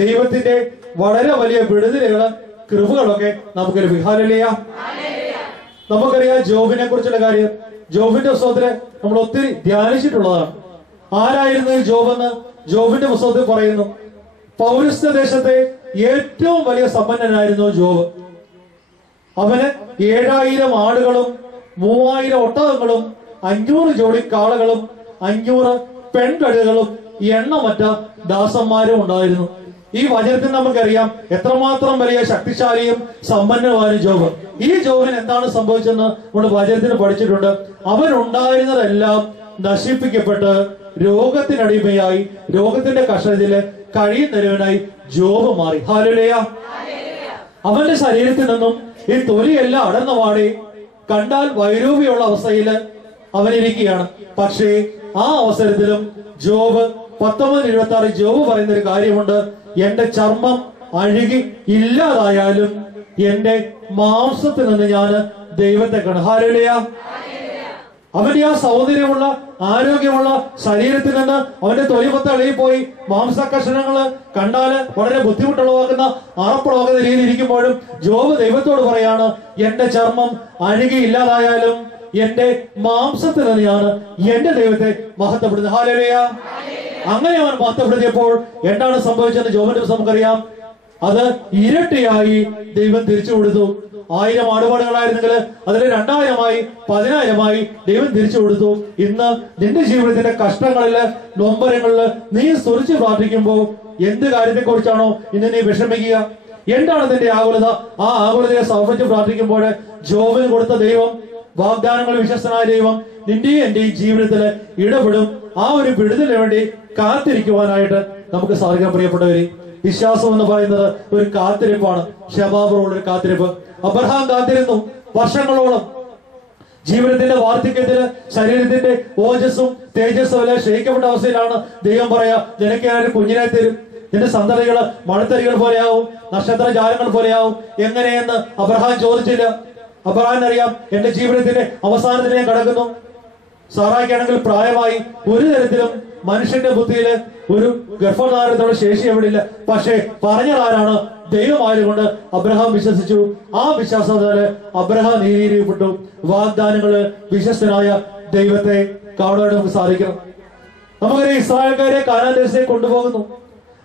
ദൈവത്തിന്റെ വളരെ വലിയ വിടുതലുകള്, കൃപകളൊക്കെ നമുക്ക് ലഭിക്കും. ഹല്ലേലൂയ. നമുക്കറിയാം ജോബിനെ കുറിച്ചുള്ള കാര്യം. ജോബിന്റെ പുസ്തകത്തില് നമ്മൾ ഒത്തിരി ധ്യാനിച്ചിട്ടുള്ളതാണ്. ആരായിരുന്നു ഈ ജോബ് എന്ന് ജോബിന്റെ പുസ്തകത്തിൽ പറയുന്നു. പൗരസ്ത്യ ദേശത്തെ ഏറ്റവും വലിയ സമ്പന്നനായിരുന്നു ജോബ്. അവന് 7000 ആടുകളും 3000 ഒട്ടകങ്ങളും 500 ജോഡി കാളകളും 500 പെൺകഴുതകളും എണ്ണമറ്റ ദാസന്മാരും ഉണ്ടായിരുന്നു. ഈ വചനത്തിൽ നമുക്കറിയാം എത്രമാത്രം വലിയ ശക്തിശാലിയും സമ്പന്നനുമായ ജോബ്. ഈ ജോബിന് എന്താണ് സംഭവിച്ചെന്ന് നമ്മൾ വചനത്തിൽ പഠിച്ചിട്ടുണ്ട്. അവൻ ഉണ്ടായിരുന്നതെല്ലാം നശിപ്പിക്കപ്പെട്ട് രോഗത്തിനടിമയായി, രോഗത്തിന്റെ കഷത്തില് കഴിയുന്നവനായി ജോബ് മാറി. ഹല്ലേലൂയ. അവന്റെ ശരീരത്തിൽ നിന്നും ഈ തൊലിയെല്ലാം അടർന്നു പാടി കണ്ടാൽ വൈരൂപ്യമുള്ള അവസ്ഥയിൽ അവനിരിക്കുകയാണ്. പക്ഷേ ആ അവസരത്തിലും ജോബ് 19:26 ജോബ് പറയുന്ന ഒരു കാര്യമുണ്ട്, എന്റെ ചർമ്മം അഴുകി ഇല്ലാതായാലും എന്റെ മാംസത്തിൽ നിന്ന് ഞാൻ ദൈവത്തെ കാണും. ഹല്ലേലൂയ. അവന്റെ ആ സൗന്ദര്യമുള്ള ആരോഗ്യമുള്ള ശരീരത്തിൽ നിന്ന് അവന്റെ തൊലിമൊത്തം ഇളകിപ്പോയി മാംസകഷണങ്ങള് കണ്ടാല് വളരെ ബുദ്ധിമുട്ടുളവാക്കുന്ന അറപ്പുളവാക്കുന്ന രീതിയിൽ ഇരിക്കുമ്പോഴും ജോബ് ദൈവത്തോട് പറയാണ്, എന്റെ ചർമ്മം അഴുകിയില്ലാതായാലും എന്റെ മാംസത്തിൽ തന്നെയാണ് എന്റെ ദൈവത്തെ മഹത്വപ്പെടുന്നത്. ഹല്ലേലൂയ. അങ്ങനെ അവൻ മഹത്വപ്പെടുത്തിയപ്പോൾ എന്താണ് സംഭവിച്ചതെന്ന് ജോബിന്റെ ദിവസം നമുക്കറിയാം. അത് ഇരട്ടിയായി ദൈവം തിരിച്ചു കൊടുത്തു. 1000 ആടുപാടുകളായിരുന്നെങ്കിൽ അതിൽ 2000-ആയി 10,000-ആയി ദൈവം തിരിച്ചു കൊടുത്തു. ഇന്ന് നിന്റെ ജീവിതത്തിന്റെ കഷ്ടങ്ങളില് നൊമ്പരങ്ങളില് നീ സ്തുതിച്ച് പ്രാർത്ഥിക്കുമ്പോൾ എന്ത് കാര്യത്തെ കുറിച്ചാണോ ഇന്ന് നീ വിഷമിക്കുക? എന്താണ് നിന്റെ ആകുലത? ആ ആകുലതയെ സമർപ്പിച്ച് പ്രാർത്ഥിക്കുമ്പോൾ ജോബിന് കൊടുത്ത ദൈവം, വാഗ്ദാനങ്ങൾ വിശ്വസ്തനായ ദൈവം നിന്റെയും എന്റെയും ജീവിതത്തില് ഇടപെടും. ആ ഒരു വിടുതലിന് വേണ്ടി കാത്തിരിക്കുവാനായിട്ട് നമുക്ക് സാധിക്കാൻ. പ്രിയപ്പെട്ടവരെ, വിശ്വാസം എന്ന് പറയുന്നത് ഒരു കാത്തിരിപ്പാണ്, ക്ഷമാപൂർവ്വമുള്ള ഒരു കാത്തിരിപ്പ്. അബ്രഹാം കാത്തിരുന്നു വർഷങ്ങളോളം. ജീവിതത്തിന്റെ വാർദ്ധക്യത്തില് ശരീരത്തിന്റെ ഓജസ്സും തേജസ്സും എല്ലാം ക്ഷയിക്കപ്പെട്ട അവസ്ഥയിലാണ് ദൈവം പറയാ, നിനക്ക് ഞാനൊരു കുഞ്ഞിനെ തരും, നിന്റെ സന്തതികള് മഴത്തരികൾ പോലെയാവും, നക്ഷത്ര ജാലങ്ങൾ പോലെയാവും. എങ്ങനെയെന്ന് അബ്രഹാം ചോദിച്ചില്ല. അബ്രഹാമിനറിയാം, എന്റെ ജീവിതത്തിന്റെ അവസാനത്തിൽ ഞാൻ കിടക്കുന്നു. സാറായിക്കാണെങ്കിൽ പ്രായമായി, ഒരു തരത്തിലും മനുഷ്യന്റെ ബുദ്ധിയില് ഒരു ഗർഭധാരണത്തോടെ ശേഷി എവിടില്ല. പക്ഷേ പറഞ്ഞതാരാണ്? ദൈവമായതുകൊണ്ട് അബ്രഹാം വിശ്വസിച്ചു. ആ വിശ്വാസത്താല് അബ്രഹാം നീതിയിൽപ്പെട്ടു. വാഗ്ദാനങ്ങള് വിശ്വസ്തനായ ദൈവത്തെ കാണുവാൻ നമുക്ക് സാധിക്കണം. നമുക്കറിയാം, ഇസ്രായേൽക്കാരെ കാനാൻ ദേശത്തേക്ക് കൊണ്ടുപോകുന്നു.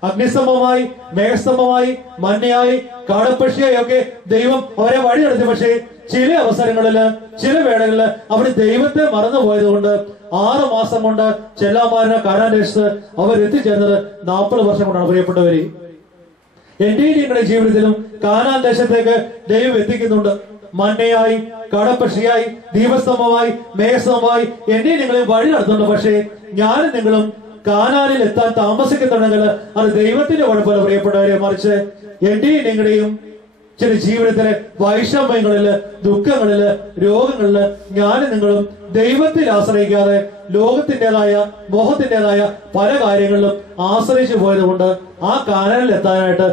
അഗ്നിസ്തംഭമായി, മേഘസ്തംഭമായി, മഞ്ഞയായി, കാടപ്പക്ഷിയായി ഒക്കെ ദൈവം അവരെ വഴി നടത്തി. പക്ഷേ ചില അവസരങ്ങളില്, ചില വേളകളില് അവർ ദൈവത്തെ മറന്നുപോയത് കൊണ്ട് 6 മാസം കൊണ്ട് ചെല്ലാമാരിനെ കാനാൻ ദേശത്ത് അവർ എത്തിച്ചേർന്നത് 40 വർഷം കൊണ്ടാണ്. പ്രിയപ്പെട്ടവരെ, എന്റെയും നിങ്ങളുടെ ജീവിതത്തിലും കാനാൻ ദേശത്തേക്ക് ദൈവം എത്തിക്കുന്നുണ്ട്. മഞ്ഞയായി, കാടപ്പക്ഷിയായി, ദീപസ്തംഭമായി, മേഘസ്തംഭമായി എന്റെയും നിങ്ങളെയും വഴി നടത്തുന്നുണ്ട്. പക്ഷേ ഞാനും നിങ്ങളും കാനാനിൽ എത്താൻ താമസിക്കുന്നുണ്ടെങ്കിൽ അത് ദൈവത്തിന്റെ കുഴപ്പമില്ല പ്രിയപ്പെട്ടവരെ. മറിച്ച് എന്റെയും നിങ്ങളുടെയും ചില ജീവിതത്തിലെ വൈഷമ്യങ്ങളില്, ദുഃഖങ്ങളില്, രോഗങ്ങളില് ഞാനും നിങ്ങളും ദൈവത്തിൽ ആശ്രയിക്കാതെ ലോകത്തിൻ്റെതായ മോഹത്തിൻ്റെതായ പല കാര്യങ്ങളിലും ആശ്രയിച്ചു പോയത് കൊണ്ട് ആ കാനാനിൽ എത്താനായിട്ട്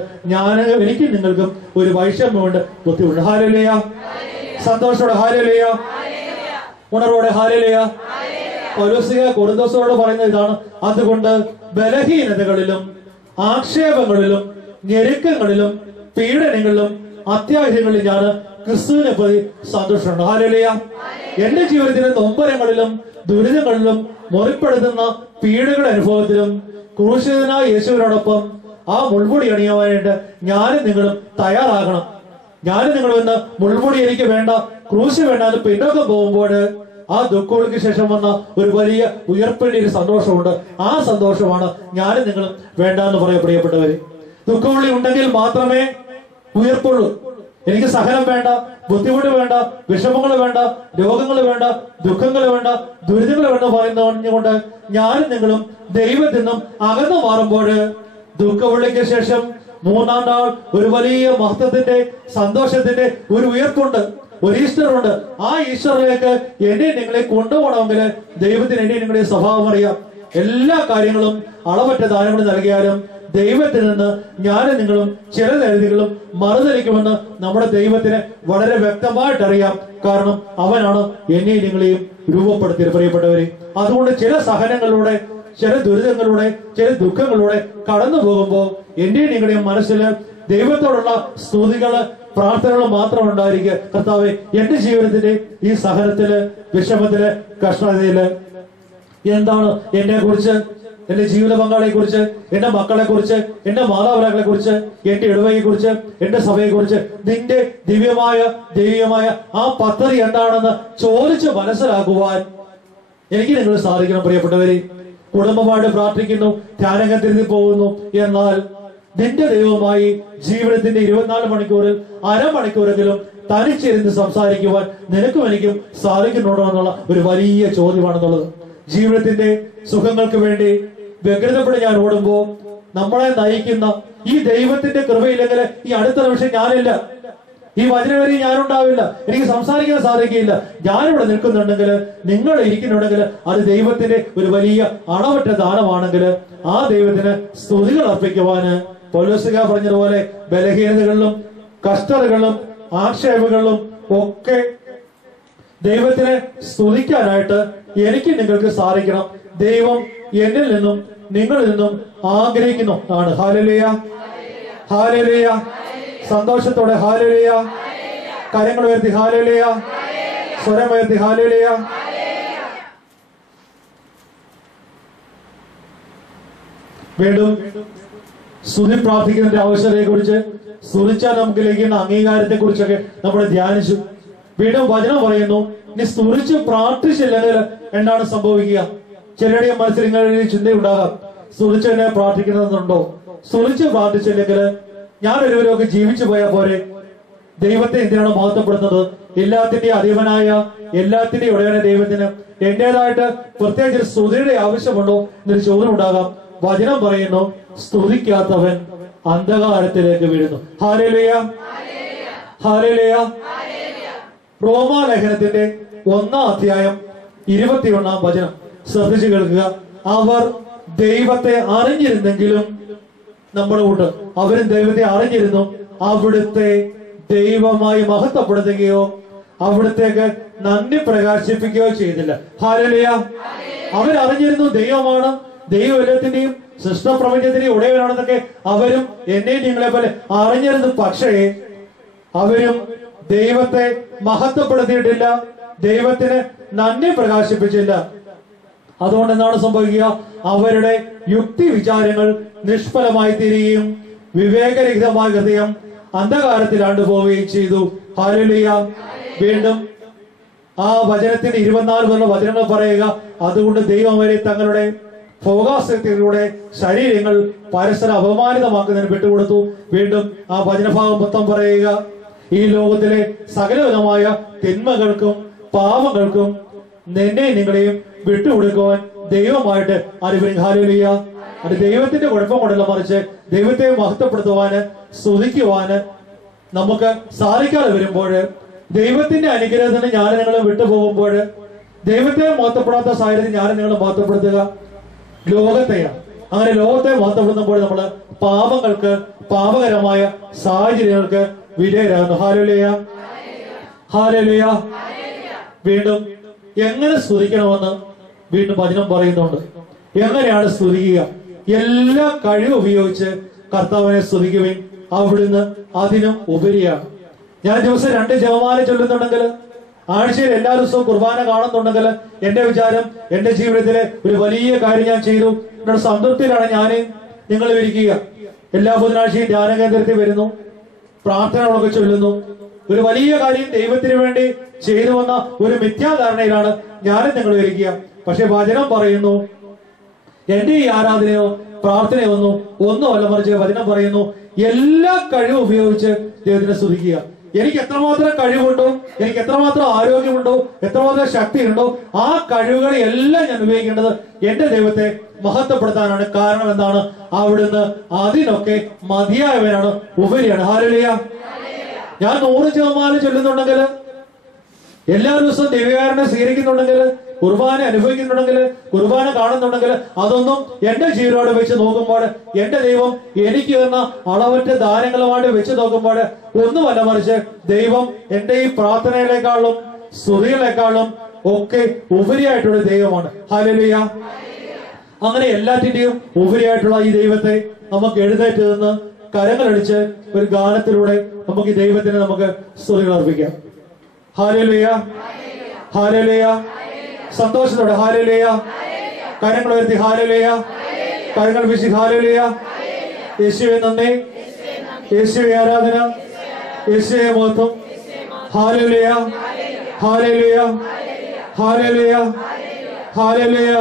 എനിക്കും നിങ്ങൾക്കും ഒരു വൈഷമ്യമുണ്ട്, ബുദ്ധിമുട്ട്. ഹല്ലേലൂയ. സന്തോഷത്തോടെ ഹല്ലേലൂയ, ഉണർവോടെ ഹല്ലേലൂയ. പൗലോസ് കൊരിന്ത്യരോട് പറയുന്നത് ഇതാണ്, അതുകൊണ്ട് ബലഹീനതകളിലും ആക്ഷേപങ്ങളിലും ഞെരുക്കങ്ങളിലും പീഡനങ്ങളിലും അത്യാഹിതങ്ങളിലും ഞാൻ ക്രിസ്തുവിനെ പ്രതി സന്തോഷമുണ്ട്. ഹല്ലേലൂയ. എന്റെ ജീവിതത്തിലെ നൊമ്പരങ്ങളിലും ദുരിതങ്ങളിലും മുറിപ്പെടുത്തുന്ന പീഡകളുടെ അനുഭവത്തിലും ക്രൂശിതനായ യേശുവിനോടൊപ്പം ആ മുൾമുടി അണിയുവാനായിട്ട് ഞാനും നിങ്ങളും തയ്യാറാകണം. ഞാനും നിങ്ങളും ഇന്ന് മുൾമുടി എനിക്ക് വേണ്ട, ക്രൂശ് വേണ്ട എന്ന് പിന്നോക്കം പോകുമ്പോൾ ആ ദുഃഖങ്ങൾക്ക് ശേഷം വന്ന ഒരു വലിയ ഉയർപ്പിന്റെ ഒരു സന്തോഷമുണ്ട്. ആ സന്തോഷമാണ് ഞാനും നിങ്ങളും വേണ്ട എന്ന് പറയാൻ. പ്രിയപ്പെട്ടവര്, ദുഃഖമുള്ളി ഉണ്ടെങ്കിൽ മാത്രമേ ഉയർപ്പുള്ളൂ. എനിക്ക് സഹനം വേണ്ട, ബുദ്ധിമുട്ട് വേണ്ട, വിഷമങ്ങൾ വേണ്ട, രോഗങ്ങൾ വേണ്ട, ദുഃഖങ്ങൾ വേണ്ട, ദുരിതങ്ങൾ വേണ്ട പറയുന്നതുകൊണ്ട് ഞാനും നിങ്ങളും ദൈവത്തിൽ നിന്നും അകന്നു മാറുമ്പോൾ ദുഃഖമുള്ളിക്ക് ശേഷം 3-ാം നാൾ ഒരു വലിയ മഹത്വത്തിന്റെ സന്തോഷത്തിന്റെ ഒരു ഉയർപ്പുണ്ട്, ഒരു ഈസ്റ്റർ ഉണ്ട്. ആ ഈസ്റ്ററിലേക്ക് എന്നെ നിങ്ങളെ കൊണ്ടുപോകണമെങ്കിൽ ദൈവത്തിന് എന്നെ നിങ്ങളുടെ സ്വഭാവം അറിയാം. എല്ലാ കാര്യങ്ങളും അളവറ്റ ദാനങ്ങൾ നൽകിയാലും ദൈവത്തിൽ നിന്ന് ഞാനും നിങ്ങളും ചില നേരങ്ങളും മറുതലിക്കുമെന്ന് നമ്മുടെ ദൈവത്തിന് വളരെ വ്യക്തമായിട്ട് അറിയാം. കാരണം അവനാണ് എന്നെയും നിങ്ങളെയും രൂപപ്പെടുത്തിയത്. പ്രിയപ്പെട്ടവരെ, അതുകൊണ്ട് ചില സഹനങ്ങളിലൂടെ, ചില ദുരിതങ്ങളിലൂടെ, ചില ദുഃഖങ്ങളിലൂടെ കടന്നു പോകുമ്പോൾ എന്റെയും നിങ്ങളുടെയും മനസ്സിൽ ദൈവത്തോടുള്ള സ്തുതികള്, പ്രാർത്ഥനകൾ മാത്രം ഉണ്ടായിരിക്കുക. കർത്താവേ, എന്റെ ജീവിതത്തിന്റെ ഈ സഹനത്തില്, വിഷമത്തില്, കഷ്ടതയില് എന്താണ് എന്നെ കുറിച്ച്, എന്റെ ജീവിത പങ്കാളിയെ കുറിച്ച്, എന്റെ മക്കളെ കുറിച്ച്, എന്റെ മാതാപിതാക്കളെ കുറിച്ച്, എന്റെ ഇടവകയെ കുറിച്ച്, എന്റെ സഭയെ കുറിച്ച് നിന്റെ ദൈവികമായ ആ പദ്ധതി എന്താണെന്ന് ചോദിച്ച് മനസ്സിലാക്കുവാൻ എനിക്ക് നിങ്ങൾ സാധിക്കണം. പ്രിയപ്പെട്ടവരെ, കുടുംബമായിട്ട് പ്രാർത്ഥിക്കുന്നു, ധ്യാനകേന്ദ്രത്തിൽ പോകുന്നു, എന്നാൽ നിന്റെ ദൈവവുമായി ജീവിതത്തിന്റെ 24 മണിക്കൂറിൽ അരമണിക്കൂറെങ്കിലും തനിച്ചിരുന്ന് സംസാരിക്കുവാൻ നിനക്കും എനിക്കും സാധിക്കുന്നുണ്ടോ എന്നുള്ള ഒരു വലിയ ചോദ്യമാണെന്നുള്ളത്. ജീവിതത്തിന്റെ സുഖങ്ങൾക്ക് വേണ്ടി വ്യഗ്രതപ്പെട്ട് ഞാൻ ഓടുമ്പോ നമ്മളെ നയിക്കുന്ന ഈ ദൈവത്തിന്റെ കൃപയില്ലെങ്കിൽ ഈ അടുത്ത നിമിഷം ഞാനില്ല, ഈ വചനവരി ഞാനുണ്ടാവില്ല, എനിക്ക് സംസാരിക്കാൻ സാധിക്കില്ല. ഞാനിവിടെ നിൽക്കുന്നുണ്ടെങ്കിൽ, നിങ്ങൾ ഇരിക്കുന്നുണ്ടെങ്കിൽ അത് ദൈവത്തിന്റെ ഒരു വലിയ അളവറ്റ ദാനമാണെങ്കിൽ ആ ദൈവത്തിന് സ്തുതികൾ അർപ്പിക്കുവാന് പൗലോസ് പറഞ്ഞതുപോലെ ബലഹീനതകളിലും കഷ്ടതകളിലും ആക്ഷേപങ്ങളിലും ഒക്കെ ദൈവത്തിനെ സ്തുതിക്കാനായിട്ട് എനിക്ക് നിങ്ങൾക്ക് സാധിക്കണം. ദൈവം എന്നിൽ നിന്നും നിങ്ങളിൽ നിന്നും ആഗ്രഹിക്കുന്നു ആണ്. Hallelujah, hallelujah. സന്തോഷത്തോടെ ഹല്ലേലൂയ. കരങ്ങൾ ഉയർത്തി ഹല്ലേലൂയ. സ്വരം ഉയർത്തി ഹല്ലേലൂയ. വീണ്ടും സ്തുതി പ്രാർത്ഥിക്കുന്നതിന്റെ ആവശ്യകതയെ കുറിച്ച്, സ്തുതിച്ചാൽ നമുക്ക് ലഭിക്കുന്ന അംഗീകാരത്തെ കുറിച്ചൊക്കെ നമ്മൾ ധ്യാനിച്ചു. വീണ്ടും വചനം പറയുന്നു, നീ സ്തുതിച്ച് പ്രാർത്ഥിച്ചില്ലെങ്കിൽ എന്താണ് സംഭവിക്കുക? ചിലരുടെ മനസ്സിൽ ഇങ്ങനെ ചിന്തയുണ്ടാകാം, സ്തുതിച്ച് തന്നെ പ്രാർത്ഥിക്കുന്നതുണ്ടോ? സ്തുതിച്ച് പ്രാർത്ഥിച്ചില്ലെങ്കിൽ ഞാൻ ഒരുവരൊക്കെ ജീവിച്ചു പോയാൽ പോരെ? ദൈവത്തെ എന്തിനാണ് മഹത്വപ്പെടുന്നത്? എല്ലാത്തിന്റെയും അധിപനായ, എല്ലാത്തിന്റെയും ഉടയനായ ദൈവത്തിന് എന്റേതായിട്ട് പ്രത്യേകിച്ച് സ്തുതിയുടെ ആവശ്യമുണ്ടോ എന്നൊരു ചോദ്യം ഉണ്ടാകാം. വചനം പറയുന്നു, സ്തുതിക്കാത്തവൻ അന്ധകാരത്തിലേക്ക് വീഴുന്നു. Hallelujah, hallelujah. റോമാലേഖനത്തിന്റെ 1-ാം അധ്യായം 21-ാം വചനം ശ്രദ്ധിച്ചു കേൾക്കുക. അവർ ദൈവത്തെ അറിഞ്ഞിരുന്നെങ്കിലും, നമ്മുടെ കൂട്ട് അവരും ദൈവത്തെ അറിഞ്ഞിരുന്നു, അവിടുത്തെ ദൈവമായി മഹത്വപ്പെടുത്തുകയോ അവിടുത്തേക്ക് നന്ദി പ്രകാശിപ്പിക്കുകയോ ചെയ്തില്ല. ഹല്ലേലൂയ. അവരറിഞ്ഞിരുന്നു ദൈവമാണ്, ദൈവം എല്ലാത്തിന്റെയും സൃഷ്ടപ്രപഞ്ചത്തിന്റെയും ഉടയവനാണെന്നൊക്കെ അവരും എന്നെയും നിങ്ങളെ പോലെ അറിഞ്ഞിരുന്നു. പക്ഷേ അവരും ദൈവത്തെ മഹത്വപ്പെടുത്തിയിട്ടില്ല, ദൈവത്തിന് നന്ദി പ്രകാശിപ്പിച്ചില്ല. അതുകൊണ്ട് എന്താണ് സംഭവിക്കുക? അവരുടെ യുക്തി വിചാരങ്ങൾ നിഷ്ഫലമായി തീരുകയും വിവേകരഹിതമായ ഹൃദയം അന്ധകാരത്തിലാണ്ട് പോവുകയും ചെയ്തു. ഹല്ലേലൂയ. വീണ്ടും ആ വചനത്തിന് 24 മുതലുള്ള വചനങ്ങൾ പറയുക, അതുകൊണ്ട് ദൈവം അവരെ തങ്ങളുടെ ഭോഗാസക്തിയിലൂടെ ശരീരങ്ങൾ പരസ്പരം അപമാനിതമാക്കുന്നതിന് വിട്ടുകൊടുത്തു. വീണ്ടും ആ വചനഭാഗം മൊത്തം പറയുക, ഈ ലോകത്തിലെ സകലവിധമായ തിന്മകൾക്കും പാപങ്ങൾക്കും നിന്നെയും നിങ്ങളെയും വിട്ടുകൊടുക്കുവാൻ ദൈവമായിട്ട് അറിവിന്. ഹല്ലേലൂയ. അത് ദൈവത്തിന്റെ കുഴപ്പം കൊണ്ടല്ല, മറിച്ച് ദൈവത്തെ മഹത്വപ്പെടുത്തുവാന് സ്തുതിക്കുവാന് നമുക്ക് സാധിക്കാതെ വരുമ്പോൾ, ദൈവത്തിന്റെ അനുഗ്രഹത്തിന് ഞാൻ നിങ്ങളെ വിട്ടുപോകുമ്പോൾ, ദൈവത്തെ മഹത്വപ്പെടാത്ത സാഹചര്യത്തിൽ ഞാൻ നിങ്ങളെ മഹത്വപ്പെടുത്തുക ലോകത്തെയാണ്. അങ്ങനെ ലോകത്തെ മഹത്വപ്പെടുത്തുമ്പോൾ നമ്മൾ പാപങ്ങൾക്ക്, പാപകരമായ സാഹചര്യങ്ങൾക്ക് വിധേയരാകുന്നു. Hallelujah, hallelujah. വീണ്ടും എങ്ങനെ സ്തുതിക്കണമെന്ന് വീണ്ടും വചനം പറയുന്നുണ്ട്. എങ്ങനെയാണ് സ്തുതിക്കുക? എല്ലാ കഴിവ് ഉപയോഗിച്ച് കർത്താവിനെ സ്തുതിക്കുവിൻ, അവിടുന്ന് അതിനും ഉപരിയാണ്. ഞാൻ ദിവസം 2 ജപമാല ചൊല്ലുന്നുണ്ടെങ്കിൽ, ആഴ്ചയിൽ എല്ലാ ദിവസവും കുർബാന കാണുന്നുണ്ടെങ്കിൽ, എന്റെ വിചാരം എന്റെ ജീവിതത്തിലെ ഒരു വലിയ കാര്യം ഞാൻ ചെയ്തു എന്നൊരു സംതൃപ്തിയിലാണ് ഞാൻ നിങ്ങൾ ഇരിക്കുക. എല്ലാ ബുധനാഴ്ചയും ധ്യാന കേന്ദ്രത്തിൽ വരുന്നു, പ്രാർത്ഥനകളൊക്കെ ചൊല്ലുന്നു, ഒരു വലിയ കാര്യം ദൈവത്തിന് വേണ്ടി ചെയ്തു വന്ന ഒരു മിഥ്യാധാരണയിലാണ് ഞാനും നിങ്ങൾ ഇരിക്കുക. പക്ഷെ വചനം പറയുന്നു, എന്റെ ഈ ആരാധനയോ പ്രാർത്ഥനയോ ഒന്നുമല്ല, മറിച്ച് വചനം പറയുന്നു, എല്ലാ കഴിവും ഉപയോഗിച്ച് ദൈവത്തിനെ സ്തുതിക്കുക. എനിക്ക് എത്രമാത്രം കഴിവുണ്ടോ, എനിക്ക് എത്രമാത്രം ആരോഗ്യമുണ്ടോ, എത്രമാത്രം ശക്തിയുണ്ടോ, ആ കഴിവുകളെ എല്ലാം ഞാൻ ഉപയോഗിക്കേണ്ടത് എന്റെ ദൈവത്തെ മഹത്വപ്പെടുത്താനാണ്. കാരണം എന്താണ്? അവിടുന്ന് അതിനൊക്കെ മതിയായവനാണ്, ഉപരിയാണ്. ഹല്ലേലൂയ. ഞാൻ 100 ജപമാല ചൊല്ലുന്നുണ്ടെങ്കിൽ, എല്ലാ ദിവസവും ദിവ്യകാരുണ്യം സ്വീകരിക്കുന്നുണ്ടെങ്കിൽ, കുർബാന അനുഭവിക്കുന്നുണ്ടെങ്കിൽ, കുർബാന കാണുന്നുണ്ടെങ്കിൽ, അതൊന്നും എന്റെ ജീവനോട് വെച്ച് നോക്കുമ്പോൾ, എന്റെ ദൈവം എനിക്ക് തന്ന അളവറ്റ ദാനങ്ങളുമായിട്ട് വെച്ച് നോക്കുമ്പോൾ ഒന്നുമല്ല, മറിച്ച് ദൈവം എന്റെ ഈ പ്രാർത്ഥനയിലേക്കാളും സ്തുതികളെക്കാളും ഒക്കെ ഉപരിയായിട്ടുള്ള ദൈവമാണ്. ഹല്ലേലൂയ. അങ്ങനെ എല്ലാറ്റിന്റെയും ഉപരിയായിട്ടുള്ള ഈ ദൈവത്തെ നമുക്ക് എഴുന്നേറ്റ് നിന്ന് കരങ്ങളടിച്ച് ഒരു ഗാനത്തിലൂടെ നമുക്ക് ഈ ദൈവത്തിന് നമുക്ക് സ്തുതികൾ അർപ്പിക്കാം. Hallelujah, hallelujah. സന്തോഷത്തോടെ ഹല്ലേലൂയ. കരങ്ങൾ ഉയർത്തി ഹല്ലേലൂയ. കരങ്ങൾ വീശി ഹല്ലേലൂയ. യേശുവേ നന്ദി, യേശുവേ ആരാധന, യേശുവേ മഹത്വം. Hallelujah, hallelujah, hallelujah, hallelujah,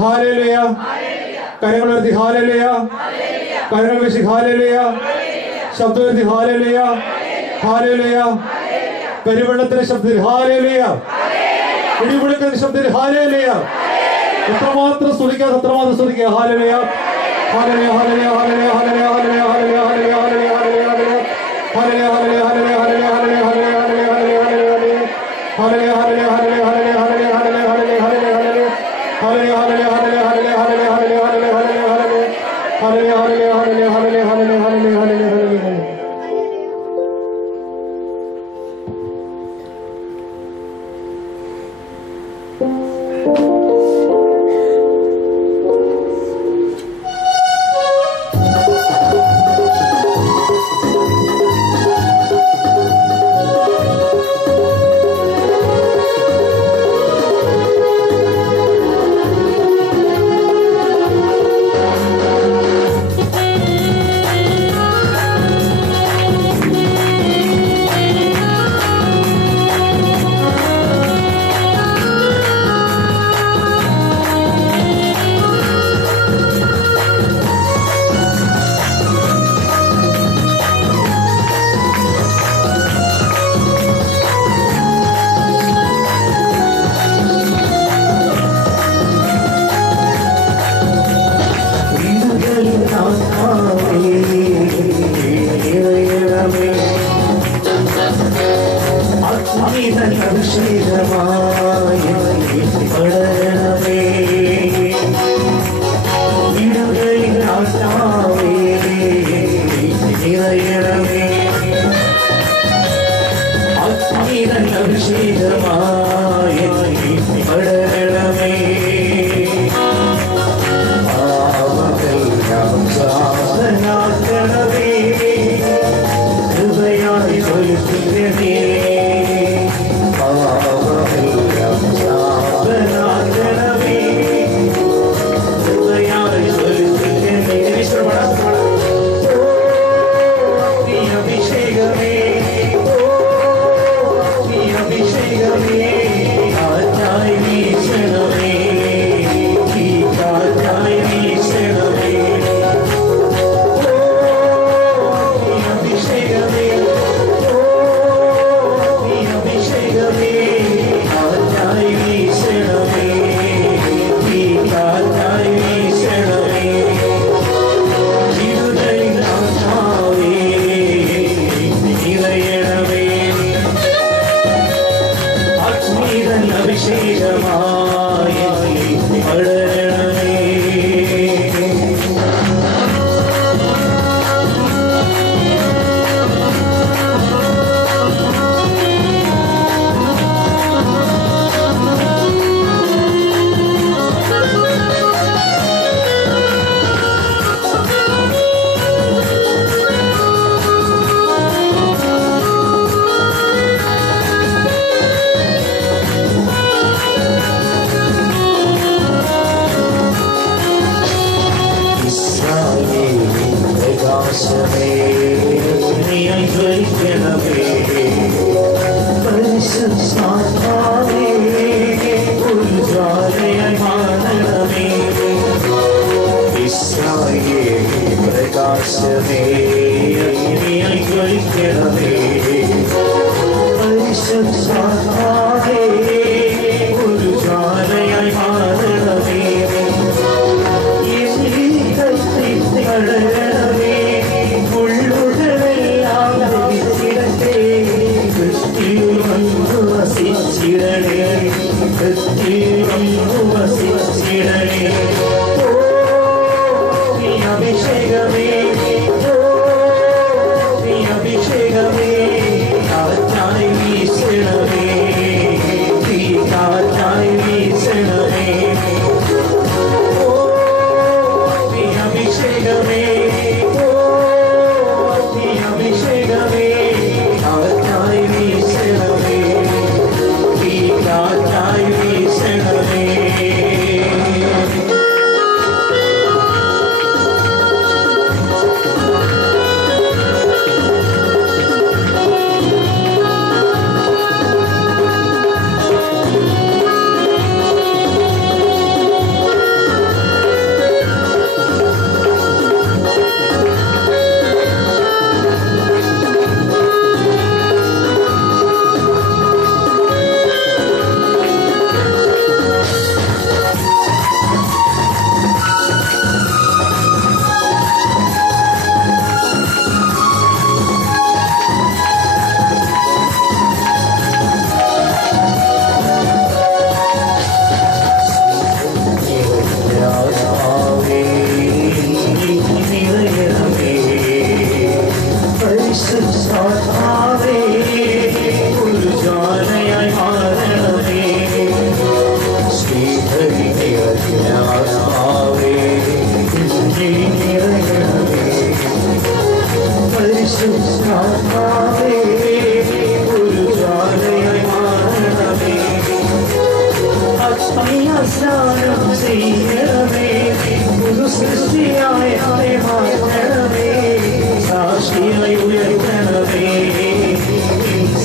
hallelujah. കരങ്ങൾ ഉയർത്തി ഹല്ലേലൂയ. കരങ്ങൾ വീശി ഹല്ലേലൂയ. ശബ്ദം ഉയർത്തി ഹല്ലേലൂയ, ഹല്ലേലൂയ. പെരുവെള്ളത്തിന്റെ ശബ്ദത്തിൽ ഹല്ലേലൂയ. ഇടിമുഴക്കുന്ന ശബ്ദത്തിൽ ഹല്ലേലൂയ. എത്രമാത്രം സ്തുതിക്കുക, എത്രമാത്രം സ്തുതിക്കുക. Hallelujah, hallelujah, hallelujah, hallelujah, hallelujah, hallelujah, hallelujah, hallelujah, hallelujah, hallelujah, hallelujah, hallelujah, hallelujah, hallelujah,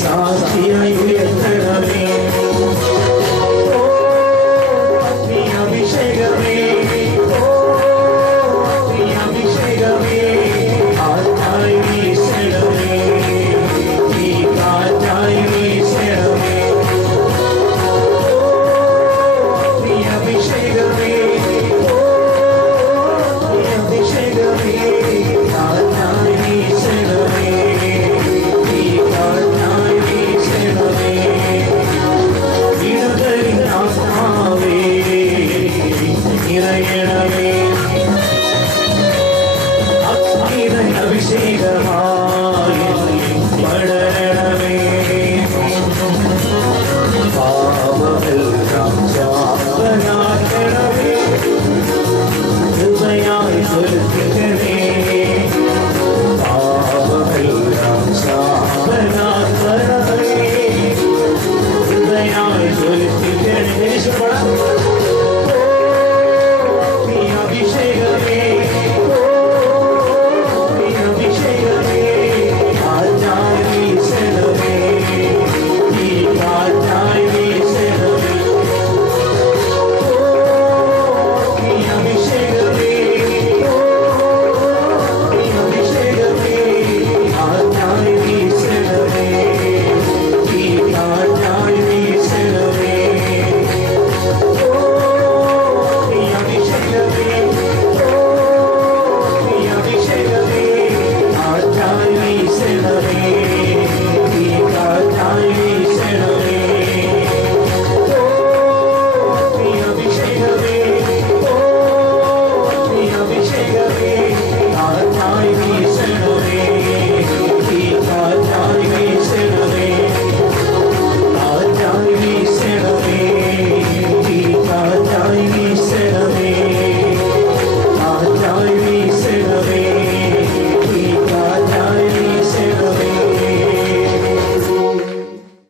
Sashi